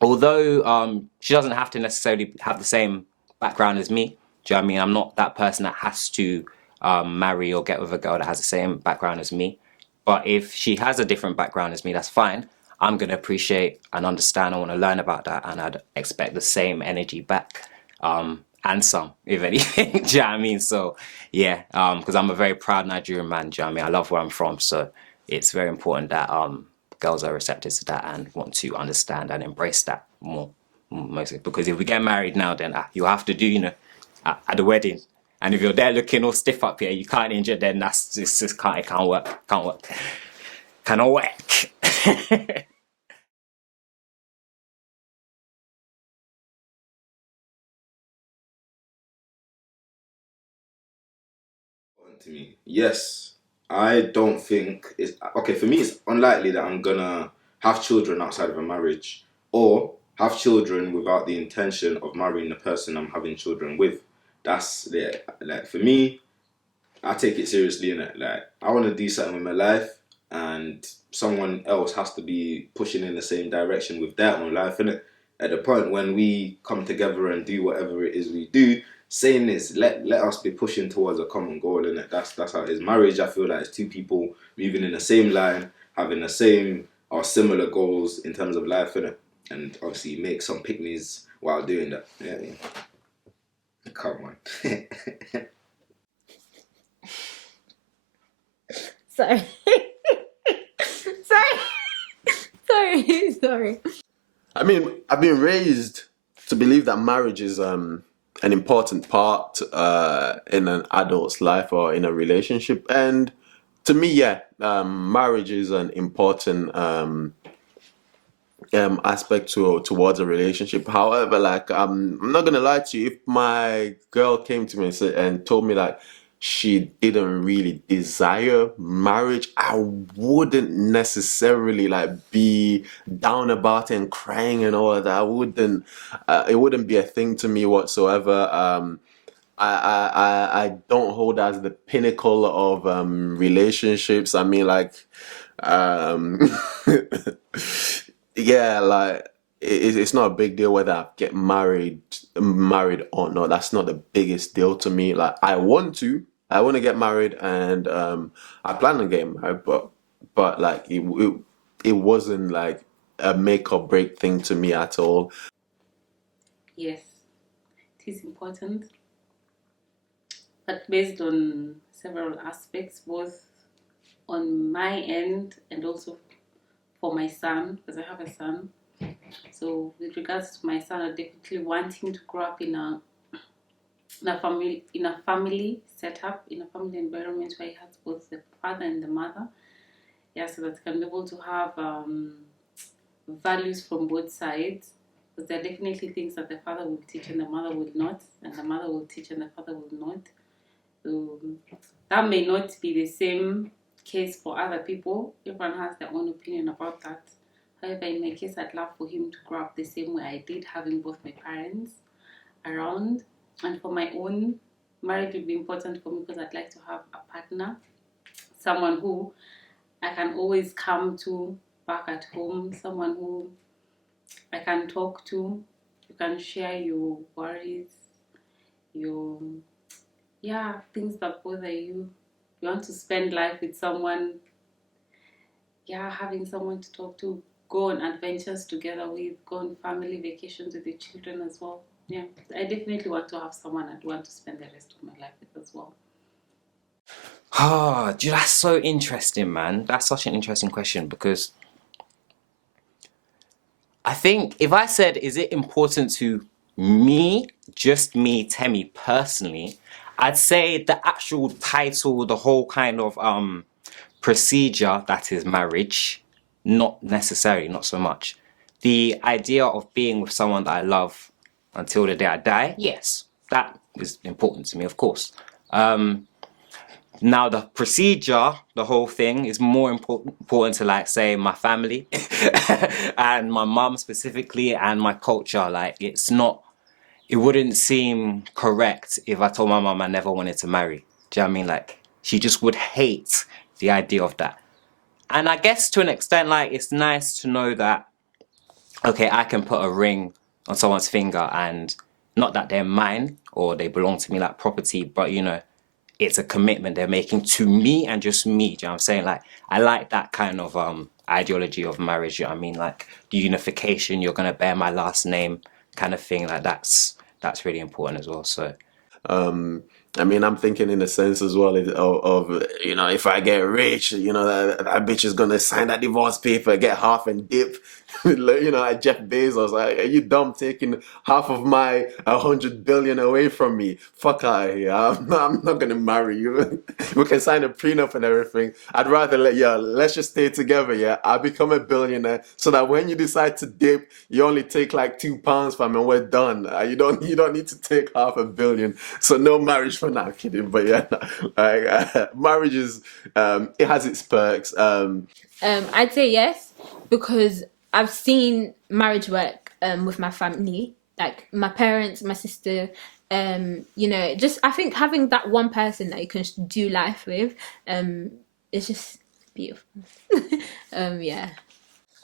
although she doesn't have to necessarily have the same background as me, do you know what I mean? I'm not that person that has to marry or get with a girl that has the same background as me. But if she has a different background as me, that's fine. I'm going to appreciate and understand. I want to learn about that, and I'd expect the same energy back, and some, if anything. Do you know what I mean? So, yeah, because I'm a very proud Nigerian man, do you know what I mean? I love where I'm from, so it's very important that girls are receptive to that and want to understand and embrace that more, mostly. Because if we get married now, then you have to do, you know, at the wedding. And if you're there looking all stiff up here, you can't injure, then it can't work. Cannot work. To me, yes. I don't think it's okay. For me, it's unlikely that I'm gonna have children outside of a marriage, or have children without the intention of marrying the person I'm having children with. That's the, like, for me, I take it seriously, innit? Like, I want to do something with my life, and someone else has to be pushing in the same direction with their own life, innit? At the point when we come together and do whatever it is we do, saying this, let us be pushing towards a common goal, innit? That's how it is. Marriage, I feel like, it's two people moving in the same line, having the same or similar goals in terms of life, innit? And obviously make some picnics while doing that. Yeah. Come on. Sorry. Sorry. I mean, I've been raised to believe that marriage is an important part in an adult's life or in a relationship, and to me, yeah, marriage is an important aspect towards a relationship. However, like I'm not gonna lie to you, if my girl came to me and told me like she didn't really desire marriage, I wouldn't necessarily like be down about it and crying and all of that. I wouldn't. It wouldn't be a thing to me whatsoever. I don't hold that as the pinnacle of relationships. I mean, like, um, yeah, like it's not a big deal whether I get married or not. That's not the biggest deal to me. Like, I want to get married, and I plan on getting married, but like it wasn't like a make or break thing to me at all. Yes, it is important, but based on several aspects, both on my end and also for my son, because I have a son. So with regards to my son, I definitely want him to grow up in a family setup, in a family environment where he has both the father and the mother. Yeah, so that he can be able to have values from both sides. Because there are definitely things that the father will teach and the mother will not, and the mother will teach and the father will not. So that may not be the same case for other people. Everyone has their own opinion about that. However, in my case, I'd love for him to grow up the same way I did, having both my parents around. And for my own, marriage would be important for me because I'd like to have a partner, someone who I can always come to back at home, someone who I can talk to. You can share your worries, your things that bother you. You want to spend life with someone, having someone to talk to, go on adventures together with, go on family vacations with your children as well. Yeah, I definitely want to have someone I'd want to spend the rest of my life with as well. Ah, dude, that's so interesting, man. That's such an interesting question because I think if I said, is it important to me, just me, Temi, personally, I'd say the actual title, the whole kind of procedure that is marriage, not necessarily, not so much. The idea of being with someone that I love until the day I die, yes, that is important to me, of course. Now the procedure, the whole thing is more important to like say my family and my mum specifically and my culture. Like it wouldn't seem correct if I told my mum I never wanted to marry. Do you know what I mean? Like she just would hate the idea of that. And I guess to an extent, like it's nice to know that, okay, I can put a ring on someone's finger and not that they're mine or they belong to me like property, but you know, it's a commitment they're making to me and just me. Do you know what I'm saying? Like, I like that kind of ideology of marriage. You know what I mean? Like the unification, you're gonna bear my last name kind of thing. Like that's really important as well. So I mean, I'm thinking in the sense as well of you know, if I get rich, you know, that bitch is gonna sign that divorce paper, get half and dip, you know, like Jeff Bezos. Like, are you dumb taking half of my 100 billion away from me? Fuck out of here. I'm not gonna marry you. We can sign a prenup and everything. I'd rather let's just stay together. Yeah, I'll become a billionaire so that when you decide to dip, you only take like £2 from me and we're done. You don't need to take $500 million. So no marriage for now, kidding. But yeah, like marriage is it has its perks. I'd say yes because I've seen marriage work with my family, like my parents, my sister. You know, just I think having that one person that you can do life with, is just beautiful. Yeah.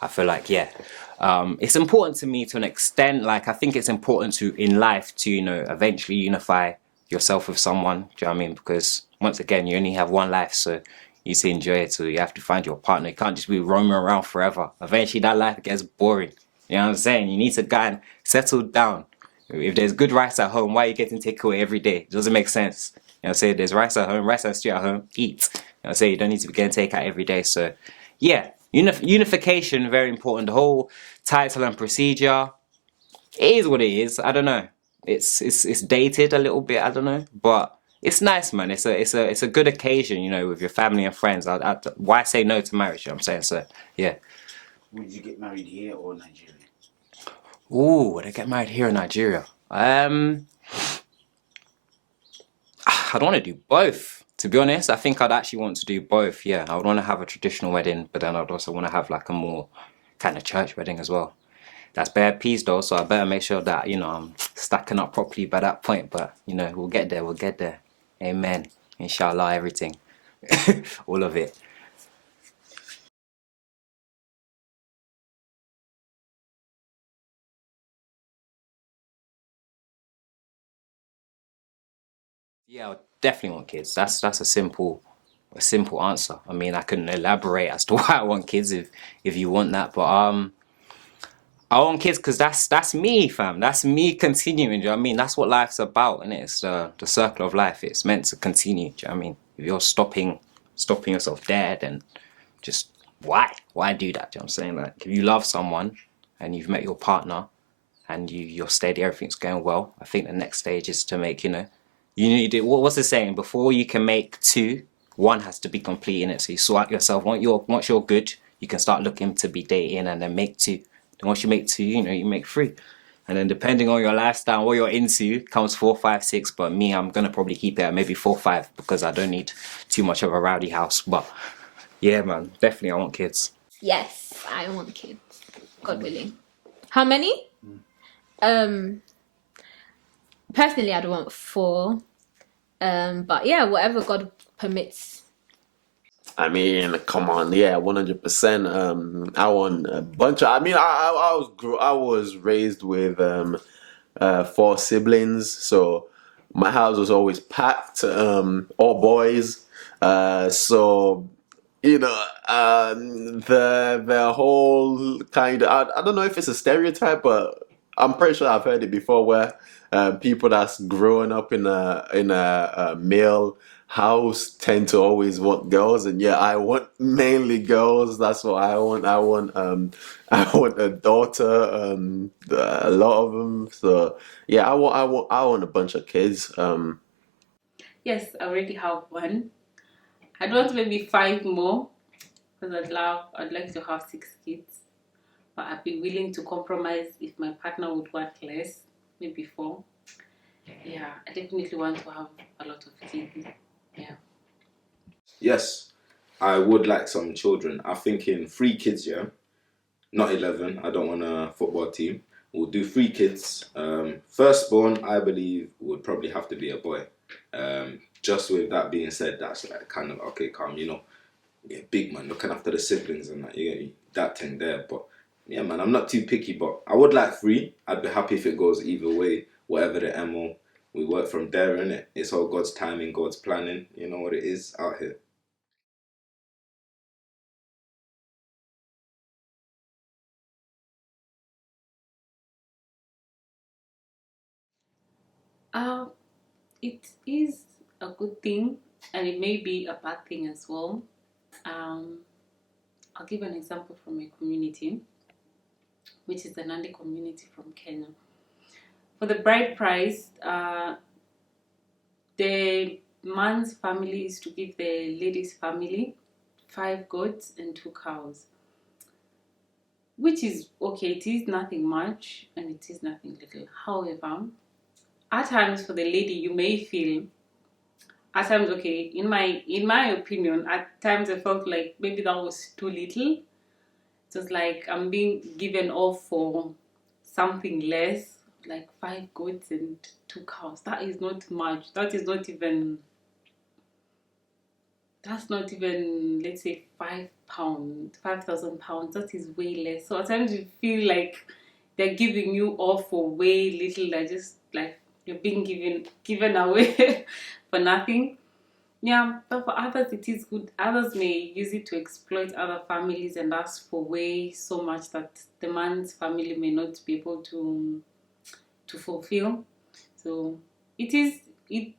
I feel like, it's important to me to an extent. Like, I think it's important in life to, you know, eventually unify yourself with someone. Do you know what I mean? Because once again, you only have one life, so you need to enjoy it. So you have to find your partner. You can't just be roaming around forever. Eventually, that life gets boring. You know what I'm saying? You need to go and settle down. If there's good rice at home, why are you getting takeaway every day? It doesn't make sense. You know what I'm saying? There's rice at home, rice and stew at home, eat. You know what I'm saying? You don't need to be getting takeout every day. So, yeah. Unification, very important. The whole title and procedure, it is what it is. I don't know. It's dated a little bit. I don't know, but it's nice, man. It's a good occasion, you know, with your family and friends. Why say no to marriage? You know what I'm saying, so yeah. Would you get married here or Nigeria? Ooh, would I get married here in Nigeria? I don't want to do both. To be honest, I think I'd actually want to do both. Yeah, I would want to have a traditional wedding, but then I'd also want to have like a more kind of church wedding as well. That's bare peas though, so I better make sure that, you know, I'm stacking up properly by that point. But, you know, we'll get there, we'll get there. Amen. Inshallah, everything. All of it. Yeah, I definitely want kids. That's a simple answer. I mean, I couldn't elaborate as to why I want kids if you want that, but I want kids because that's me, fam. That's me continuing. Do you know what I mean? That's what life's about, and it's the circle of life. It's meant to continue. Do you know what I mean? If you're stopping yourself there, then just why do that? Do you know what I'm saying? Like, if you love someone and you've met your partner and you're steady, everything's going well. I think the next stage is to make, you know, you need to, what's the saying? Before you can make two, one has to be complete in it. So you sort out yourself. Once you're good, you can start looking to be dating and then make two. Then once you make two, you know, you make three. And then depending on your lifestyle, what you're into, comes 4, 5, 6. But me, I'm gonna probably keep it at maybe 4, 5 because I don't need too much of a rowdy house. But yeah, man, definitely I want kids. Yes, I want kids. God willing. How many? Personally, I'd want 4. But yeah, whatever God permits. I mean, come on, yeah, 100%. I want a bunch of. I mean, I was raised with 4 siblings, so my house was always packed, all boys. So you know, the whole kind of. I don't know if it's a stereotype, but I'm pretty sure I've heard it before, where people that's growing up in a male house tend to always want girls, and yeah, I want mainly girls. That's what I want. I want a daughter, a lot of them. So yeah, I want a bunch of kids. Yes, I already have one. I'd want maybe 5 more because I'd like to have 6 kids. But I'd be willing to compromise if my partner would want less, maybe 4. Yeah, I definitely want to have a lot of kids. Yeah. Yes, I would like some children. I'm thinking 3 kids, yeah? Not 11. I don't want a football team. We'll do 3 kids. Firstborn, I believe, would probably have to be a boy. Just with that being said, that's like kind of, okay, calm, you know. Yeah, big man, looking after the siblings and that, you get me? That thing there. But yeah, man, I'm not too picky, but I would like 3. I'd be happy if it goes either way, whatever the MO. We work from there, innit? It's all God's timing, God's planning. You know what it is out here. It is a good thing and it may be a bad thing as well. I'll give an example from my community, which is the Nandi community from Kenya. For the bride price, the man's family is to give the lady's family 5 goats and 2 cows, which is okay. It is nothing much and it is nothing little. However, at times for the lady, you may feel, at times, okay, in my opinion, at times I felt like maybe that was too little. It was like I'm being given off for something less, like 5 goats and 2 cows. That is not much. That's not even, let's say, £5,000. That is way less. So at times you feel like they're giving you off for way little. Like, just like you're being given away for nothing. Yeah, but for others it is good. Others may use it to exploit other families and ask for way so much that the man's family may not be able to fulfill. So it is a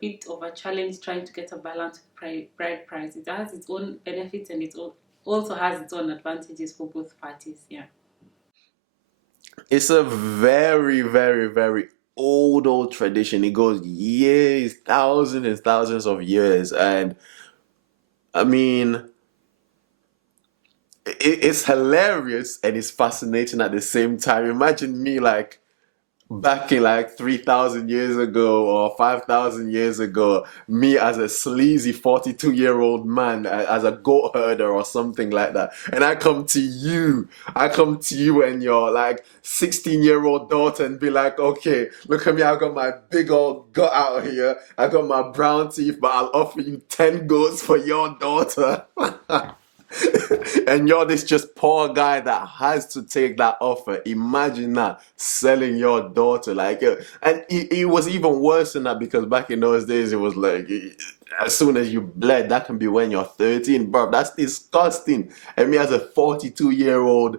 bit of a challenge trying to get a balanced bride price. It has its own benefits and its also has its own advantages for both parties. Yeah. It's a very, very, very old tradition. It goes years, thousands and thousands of years. And I mean, it's hilarious and it's fascinating at the same time. Imagine me like back in like 3,000 years ago or 5,000 years ago, me as a sleazy 42-year-old man, as a goat herder or something like that. And I come to you and your like 16-year-old daughter and be like, okay, look at me, I got my big old gut out here. I got my brown teeth, but I'll offer you 10 goats for your daughter. And you're this just poor guy that has to take that offer. Imagine that, selling your daughter. Like, and it was even worse than that, because back in those days, it was like, as soon as you bled, that can be when you're 13, bro. That's disgusting. And me as a 42-year-old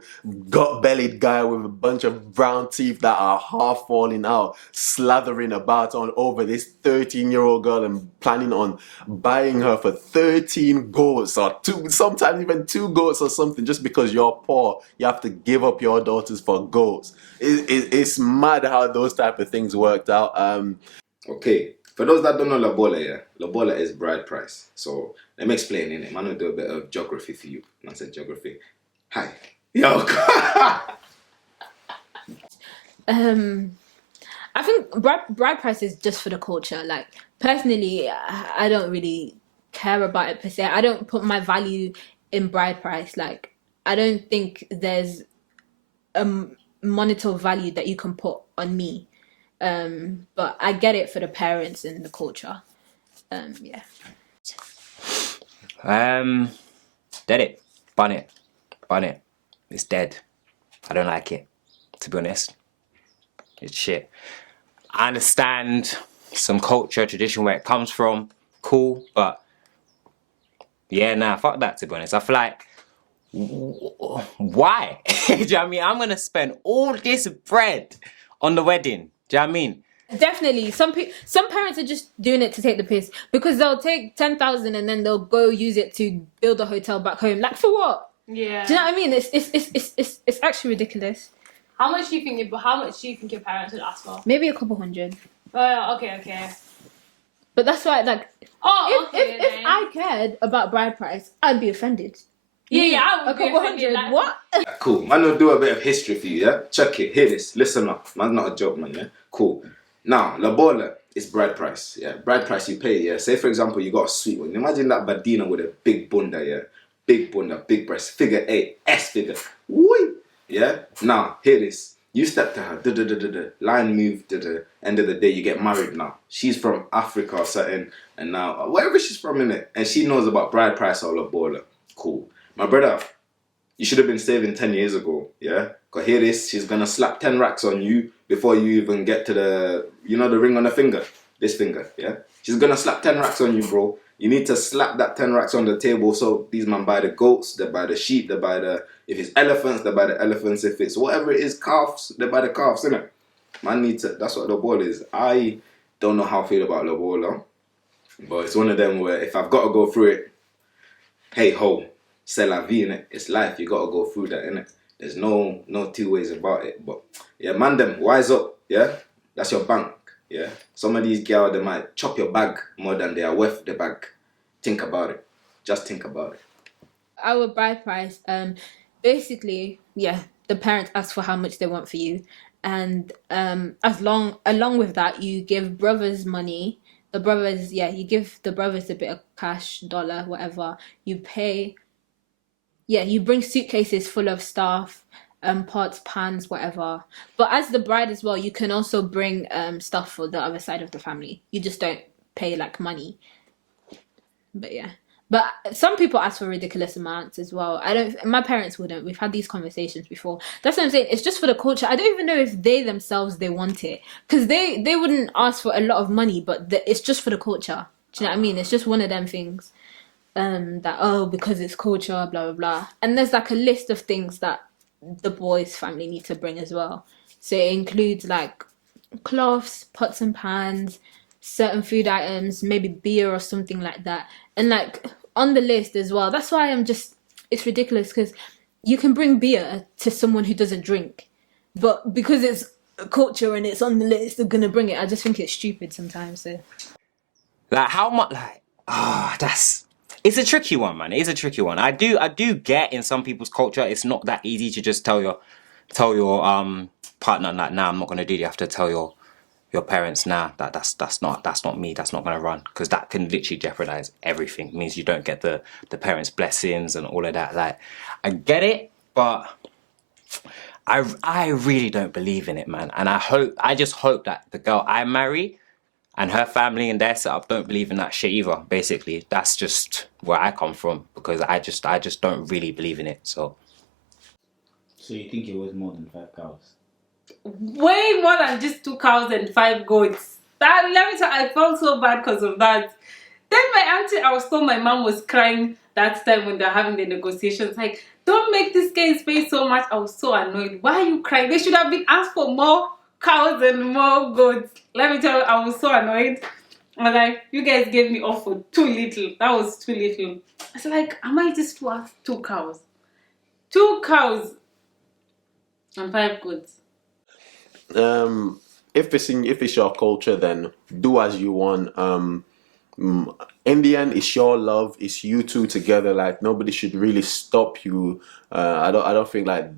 gut-bellied guy with a bunch of brown teeth that are half falling out, slathering about on over this 13-year-old girl and planning on buying her for 13 goats or two, sometimes even 2 goats or something, just because you're poor. You have to give up your daughters for goats. It's mad how those type of things worked out. Okay, for those that don't know Lobola, yeah, Lobola is bride price. So let me explain in it. I'm gonna do a bit of geography for you. And I said geography. Hi. Yo. I think bride price is just for the culture. Like, personally, I don't really care about it per se. I don't put my value in bride price. Like, I don't think there's a monetary value that you can put on me. But I get it for the parents and the culture. Yeah. Dead it. Bun it. It's dead. I don't like it, to be honest. It's shit. I understand some culture, tradition, where it comes from. Cool, but yeah, nah, fuck that, to be honest. I feel like, why? Do you know what I mean? I'm gonna spend all this bread on the wedding. Do you know what I mean? Definitely, some parents are just doing it to take the piss, because they'll take 10,000 and then they'll go use it to build a hotel back home. Like, for what? Yeah. Do you know what I mean? It's actually ridiculous. How much do you think your parents would ask for? Maybe a couple hundred. Okay. But that's why, like, Oh, if I cared about bride price, I'd be offended. Yeah, I would A be couple offended, hundred. like- What? Cool. Man will do a bit of history for you, yeah? Check it. Hear this. Listen up. Man's not a joke, man, yeah? Cool. Now, Lobola is bride price, yeah? Bride price you pay, yeah? Say, for example, you got a sweet one. Imagine that Badina with a big bunda, yeah? Big bunda, big breast, figure 8, S figure. Woo! Yeah? Now, hear this. You step to her, line move, end of the day, you get married now. She's from Africa or something, and now, wherever she's from, innit? And she knows about bride price or Lobola. Cool. My brother, you should have been saving 10 years ago, yeah? Because hear this, she's going to slap 10 racks on you before you even get to the, you know, the ring on the finger? This finger, yeah? She's going to slap 10 racks on you, bro. You need to slap that 10 racks on the table, so these man buy the goats, they buy the sheep, they buy the, if it's elephants, they buy the elephants, if it's whatever it is, calves, they buy the calves, innit? Man need to, that's what Lobola is. I don't know how I feel about Lobola, but it's one of them where if I've got to go through it, hey ho, c'est la vie, innit? It's life, you got to go through that, innit? There's no 2 ways about it, but yeah, man them, wise up, yeah? That's your bank. Yeah, some of these gyal, they might chop your bag more than they are worth the bag. Think about it. Just think about it. Our bride price, basically, yeah, the parents ask for how much they want for you, and along with that, you give brothers money. The brothers, yeah, you give the brothers a bit of cash, dollar, whatever. You pay. Yeah, you bring suitcases full of stuff, pots, pans, whatever. But as the bride as well, you can also bring stuff for the other side of the family. You just don't pay like money. But yeah. But some people ask for ridiculous amounts as well. My parents wouldn't. We've had these conversations before. That's what I'm saying. It's just for the culture. I don't even know if they themselves, they want it. Because they wouldn't ask for a lot of money, but it's just for the culture. Do you know what I mean? It's just one of them things. That, because it's culture, blah, blah, blah. And there's like a list of things that the boys' family need to bring as well. So it includes like cloths, pots and pans, certain food items, maybe beer or something like that. And like on the list as well. That's why it's ridiculous because you can bring beer to someone who doesn't drink, but because it's a culture and it's on the list, they're gonna bring it. I just think it's stupid sometimes. So Like how much? Like that's. It's a tricky one, man. It's a tricky one. I do get in some people's culture, it's not that easy to just tell your partner that nah, I'm not gonna do it. You have to tell your parents nah, that's not me. That's not gonna run, because that can literally jeopardize everything. It means you don't get the parents' blessings and all of that. Like I get it, but I really don't believe in it, man. And I just hope that the girl I marry and her family and their setup don't believe in that shit either. Basically, that's just where I come from, because I just don't really believe in it. So you think it was more than 5 cows? Way more than just 2 cows and 5 goats. That, let me tell you, I felt so bad because of that. Then my auntie, I was told my mom was crying that time when they're having the negotiations. Like, don't make this guy's pay so much. I was so annoyed. Why are you crying? They should have been asked for more cows and more goats. Let me tell you, I was so annoyed. I was like, you guys gave me off for too little. That was too little. I was like, am I just to ask 2 cows? 2 cows and 5 goats. If it's your culture, then do as you want. In the end, it's your love. It's you two together. Like nobody should really stop you. I don't think like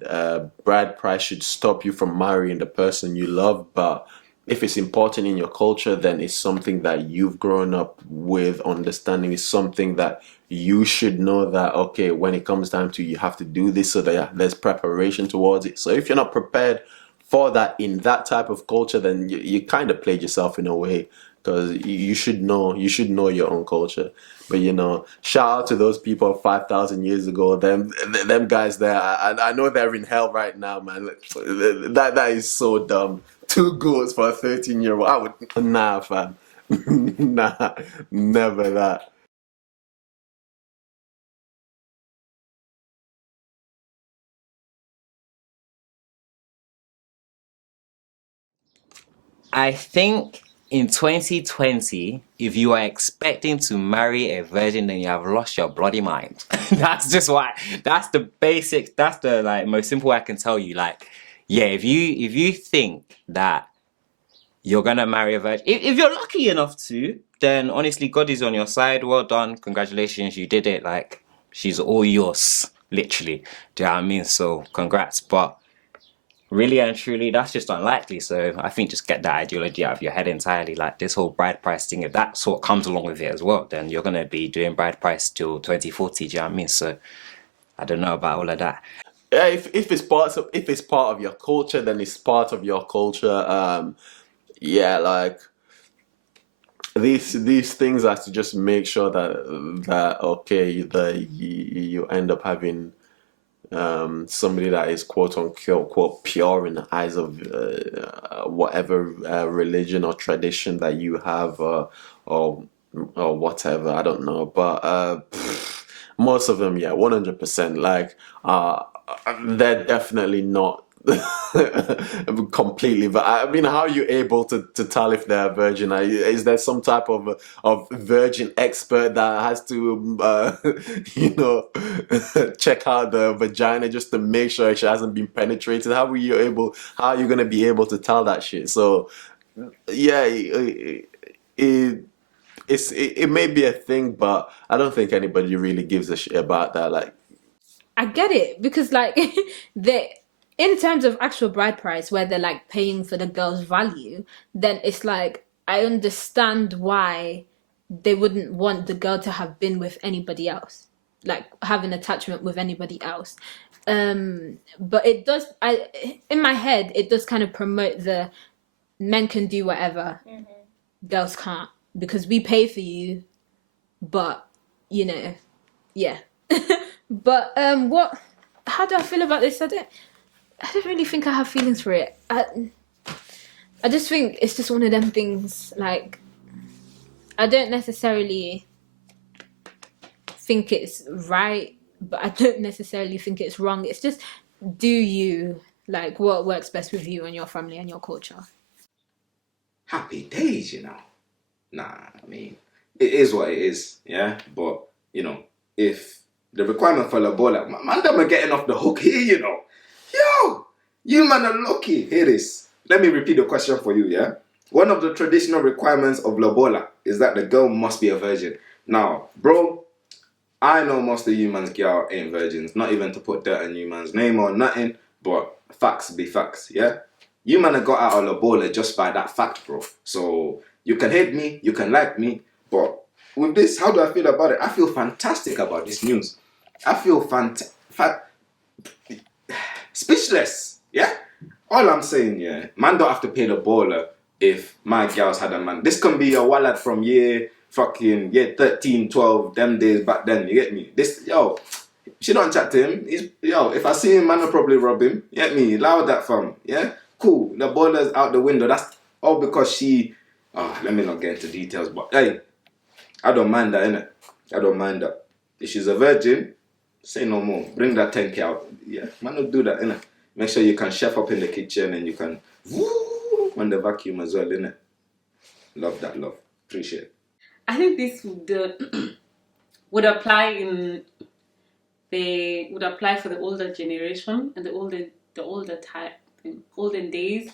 bride price should stop you from marrying the person you love. But if it's important in your culture, then it's something that you've grown up with understanding. It's something that you should know that, okay, when it comes time to, you have to do this, so that there's preparation towards it. So if you're not prepared for that in that type of culture, then you kind of played yourself in a way, because you should know your own culture. But shout out to those people 5,000 years ago. Them guys there, I know they're in hell right now, man. That is so dumb. 2 goats for a 13-year-old. I would nah, fam. Nah, never that. I think in 2020, if you are expecting to marry a virgin, then you have lost your bloody mind. That's just why. That's the basic. That's the like most simple I can tell you. Like, yeah, if you think that you're gonna marry a virgin, if you're lucky enough to, then honestly, God is on your side. Well done, congratulations, you did it. Like, she's all yours, literally. Do you know what I mean? So, congrats. But really and truly, that's just unlikely. So I think just get that ideology out of your head entirely. Like this whole bride price thing, if that sort of comes along with it as well, then you're gonna be doing bride price till 2040. Do you know what I mean? So I don't know about all of that. Yeah, if it's part of your culture, then it's part of your culture. Yeah, like these things have to just make sure that okay, you end up having somebody that is quote unquote pure in the eyes of whatever religion or tradition that you have, or whatever. I don't know, but most of them, yeah, 100%. Like they're definitely not completely. But I mean, how are you able to tell if they're a virgin? Is there some type of virgin expert that has to check out the vagina just to make sure she hasn't been penetrated? How are you gonna be able to tell that shit? So yeah, it may be a thing, but I don't think anybody really gives a shit about that. Like, I get it, because like in terms of actual bride price, where they're like paying for the girl's value, then it's like I understand why they wouldn't want the girl to have been with anybody else, like have an attachment with anybody else. But it does, in my head, it does kind of promote the men can do whatever, girls can't, because we pay for you, but yeah. But how do I feel about this? I don't really think I have feelings for it. I just think it's just one of them things. Like, I don't necessarily think it's right, but I don't necessarily think it's wrong. It's just, do you, like, what works best with you and your family and your culture? Happy days, Nah, I mean, it is what it is, yeah? But, if the requirement for Lobola, man, them are getting off the hook here, you know. Yo, you man are lucky. Hear this. Let me repeat the question for you, yeah? One of the traditional requirements of Lobola is that the girl must be a virgin. Now, bro, I know most of you man's girl ain't virgins, not even to put dirt on you man's name or nothing, but facts be facts, yeah? You man have got out of Lobola just by that fact, bro. So, you can hate me, you can like me, but with this, how do I feel about it? I feel fantastic about this news. I feel speechless, yeah? All I'm saying, yeah, man don't have to pay the baller if my girls had a man. This can be a wallet from year 13, 12, them days back then, you get me? This, yo, she don't chat to him. If I see him, man, I'll probably rob him. You get me? Loud that fam, yeah? Cool, the baller's out the window. That's all because let me not get into details, but hey, I don't mind that, innit? I don't mind that. If she's a virgin, say no more. Bring that 10k out. Yeah, man will do that, innit? Make sure you can chef up in the kitchen and you can on the vacuum as well, innit? Love that, love. Appreciate it. I think this would apply for the older generation and the older type in olden days.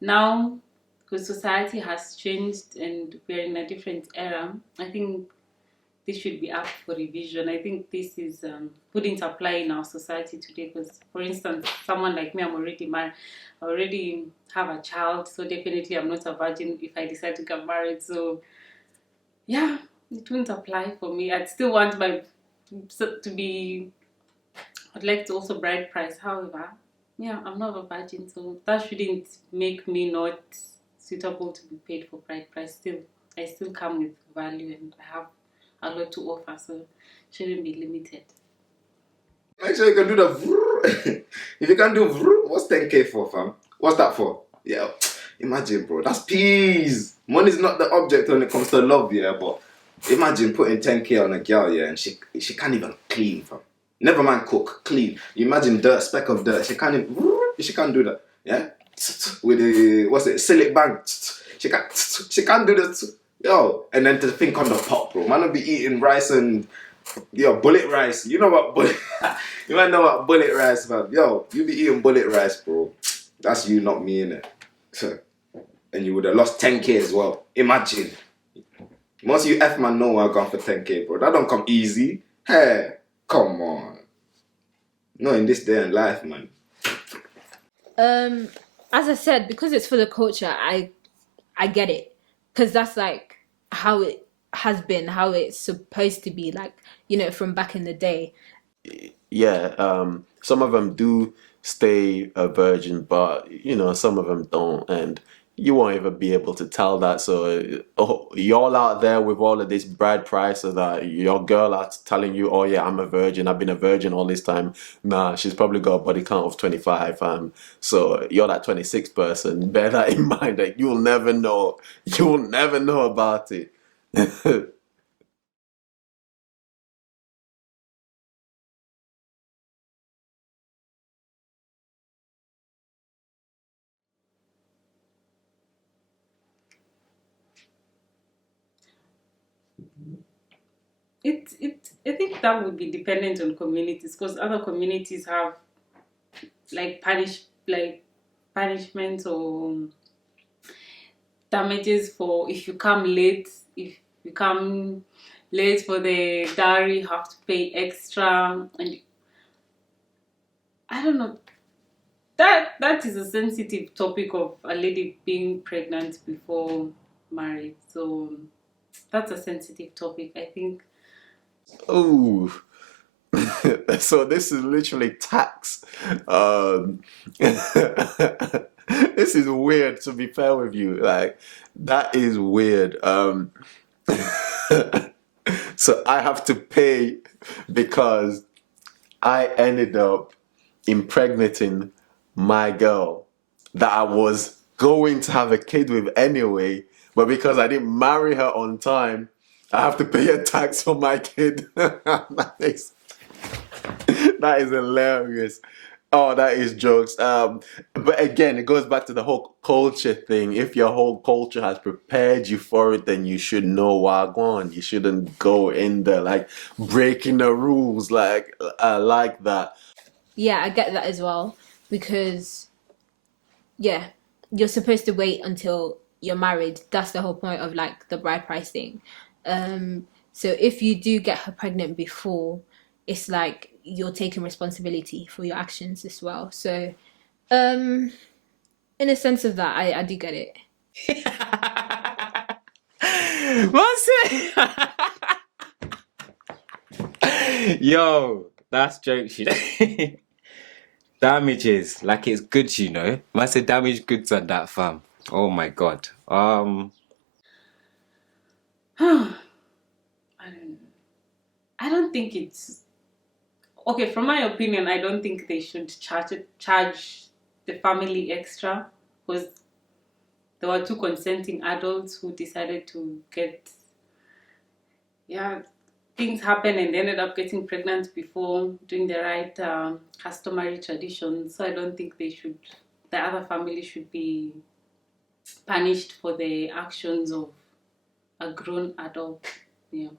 Now, because society has changed and we're in a different era, I think this should be up for revision. I think this is wouldn't apply in our society today because, for instance, someone like me, I'm already married, I already have a child, so definitely I'm not a virgin if I decide to get married. So, yeah, it wouldn't apply for me. I'd still want I'd like to also bride price. However, yeah, I'm not a virgin, so that shouldn't make me not suitable to be paid for bride price. I still come with value and I have a lot to offer, so shouldn't be limited. Make sure you can do the if you can do what's 10k for, fam? What's that for? Yeah, imagine, bro. That's peas. Money's not the object when it comes to love, yeah, but imagine putting 10k on a girl, yeah, and she can't even clean, fam. Never mind cook, clean. You imagine dirt, speck of dirt. She can't do that, yeah? With the silk bang. She can't do this. Yo, and then to think on the pot, bro. Man will be eating rice and bullet rice. You know what bullet? You might know what bullet rice, man. Yo, you be eating bullet rice, bro. That's you, not me, innit? And you would have lost 10k as well. Imagine. Most of you F man know I'm going for 10k, bro. That don't come easy. Hey, come on. No, in this day and life, man. As I said, because it's for the culture, I get it, because that's like how it has been, how it's supposed to be, like, you know, from back in the day. Yeah, some of them do stay a virgin, but you know, some of them don't, and you won't even be able to tell that. So, y'all out there with all of this bride price, so that your girl out telling you, "Oh yeah, I'm a virgin. I've been a virgin all this time." Nah, she's probably got a body count of 25. So you're that 26 person. Bear that in mind. That you'll never know. You'll never know about it. I think that would be dependent on communities, because other communities have like punishments or damages for if you come late. If you come late for the dowry, you have to pay extra, and I don't know. That is a sensitive topic of a lady being pregnant before marriage. So that's a sensitive topic, I think. Oh, so this is literally tax. This is weird, to be fair with you. Like, that is weird. So I have to pay because I ended up impregnating my girl that I was going to have a kid with anyway, but because I didn't marry her on time, I have to pay a tax for my kid. That is hilarious. Oh, that is jokes. But again, it goes back to the whole culture thing. If your whole culture has prepared you for it, then you should know what on. You shouldn't go in there like breaking the rules like that. Yeah, I get that as well because yeah, you're supposed to wait until you're married. That's the whole point of like the bride price thing. So if you do get her pregnant before, it's like you're taking responsibility for your actions as well. So, in a sense of that, I do get it. What's it? Yo, that's jokes, you know. Damages, like it's goods, you know. Man said damaged goods on that, fam. Oh my god. I don't think it's okay. From my opinion, I don't think they should charge the family extra because there were two consenting adults who decided to get, yeah, things happen and they ended up getting pregnant before doing the right customary traditions. So I don't think the other family should be punished for the actions of a grown adult. Yeah.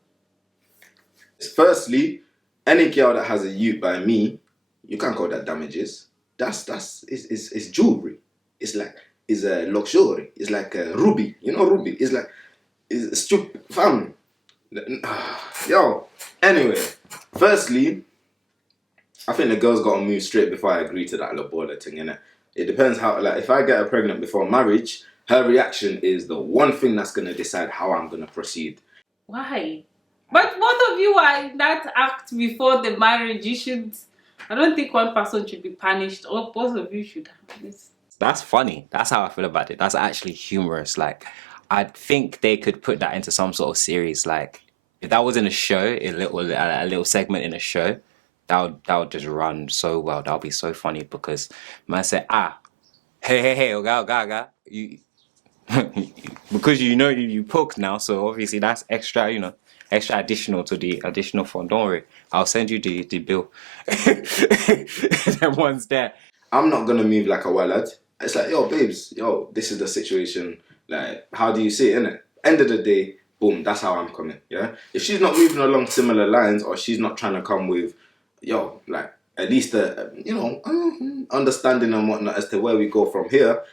Firstly, any girl that has a ute by me, you can't call that damages. It's jewelry. It's a luxury. It's like a ruby. You know ruby. It's stupid fam. Yo. Anyway, firstly, I think the girl's got to move straight before I agree to that Lobola thing, innit? It depends how, like, if I get her pregnant before marriage, her reaction is the one thing that's going to decide how I'm going to proceed. Why? But both of you are in that act before the marriage. You should. I don't think one person should be punished, or both of you should have this. That's funny. That's how I feel about it. That's actually humorous. Like, I think they could put that into some sort of series. Like, if that was in a show, a little segment in a show, that would just run so well. That would be so funny because man said, hey, oga, you because you poked now, so obviously that's extra, extra additional to the additional fund. Don't worry, I'll send you the bill. That one's there. I'm not gonna move like a wallet. It's like, yo, babes, this is the situation. Like, how do you see it, innit? End of the day, boom, that's how I'm coming, yeah? If she's not moving along similar lines or she's not trying to come with, like, at least understanding and whatnot as to where we go from here,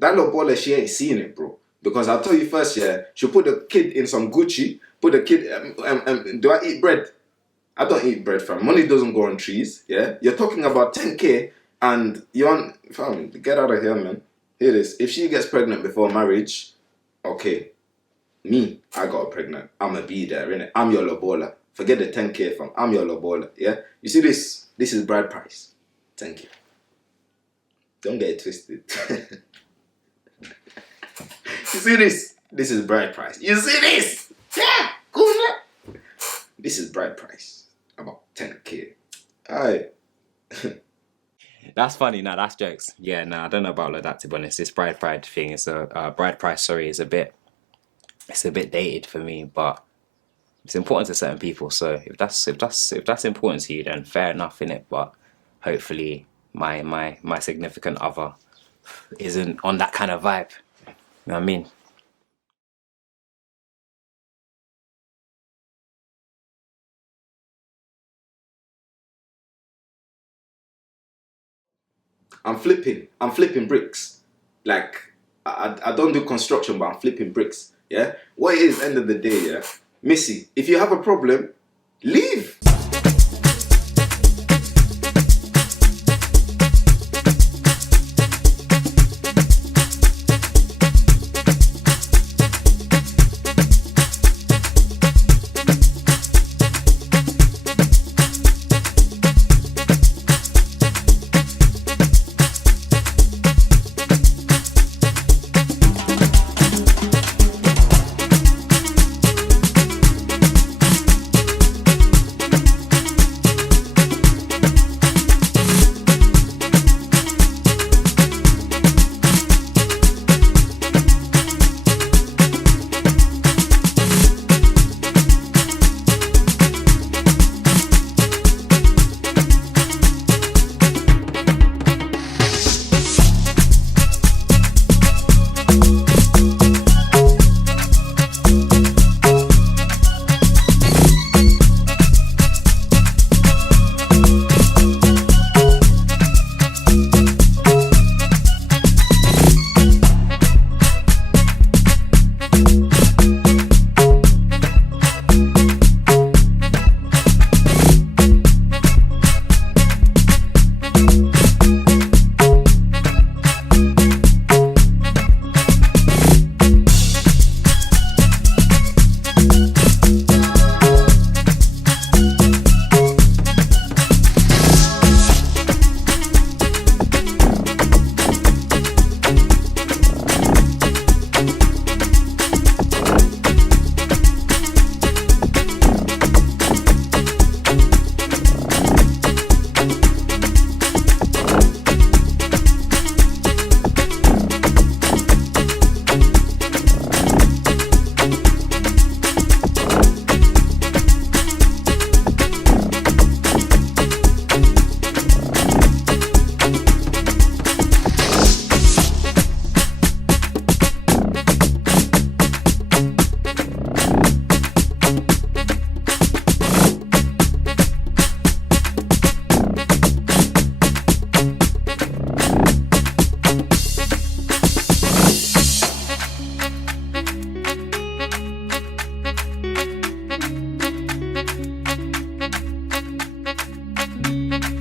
that Lobola, she ain't seeing it, bro. Because I'll tell you first, yeah, she'll put the kid in some Gucci, put the kid, do I eat bread? I don't eat bread, fam. Money doesn't grow on trees, yeah? You're talking about 10K and you're on, fam, get out of here, man. Hear this. If she gets pregnant before marriage, okay, I got her pregnant. I'ma be there, innit? I'm your Lobola. Forget the 10K, fam. I'm your Lobola, yeah? You see this? This is bride price. Thank you. Don't get it twisted. You see this? This is bride price. You see this? Yeah, cool. This is bride price. About 10K. Alright. That's funny. Nah, that's jokes. Yeah, nah, I don't know about that, to be honest. This bride thing is bride price. Sorry, is a bit dated for me, but it's important to certain people. So if that's important to you, then fair enough, innit? But hopefully, my significant other isn't on that kind of vibe. You know what I mean? I'm flipping bricks. Like, I don't do construction, but I'm flipping bricks. Yeah? What it is, end of the day, yeah? Missy, if you have a problem, leave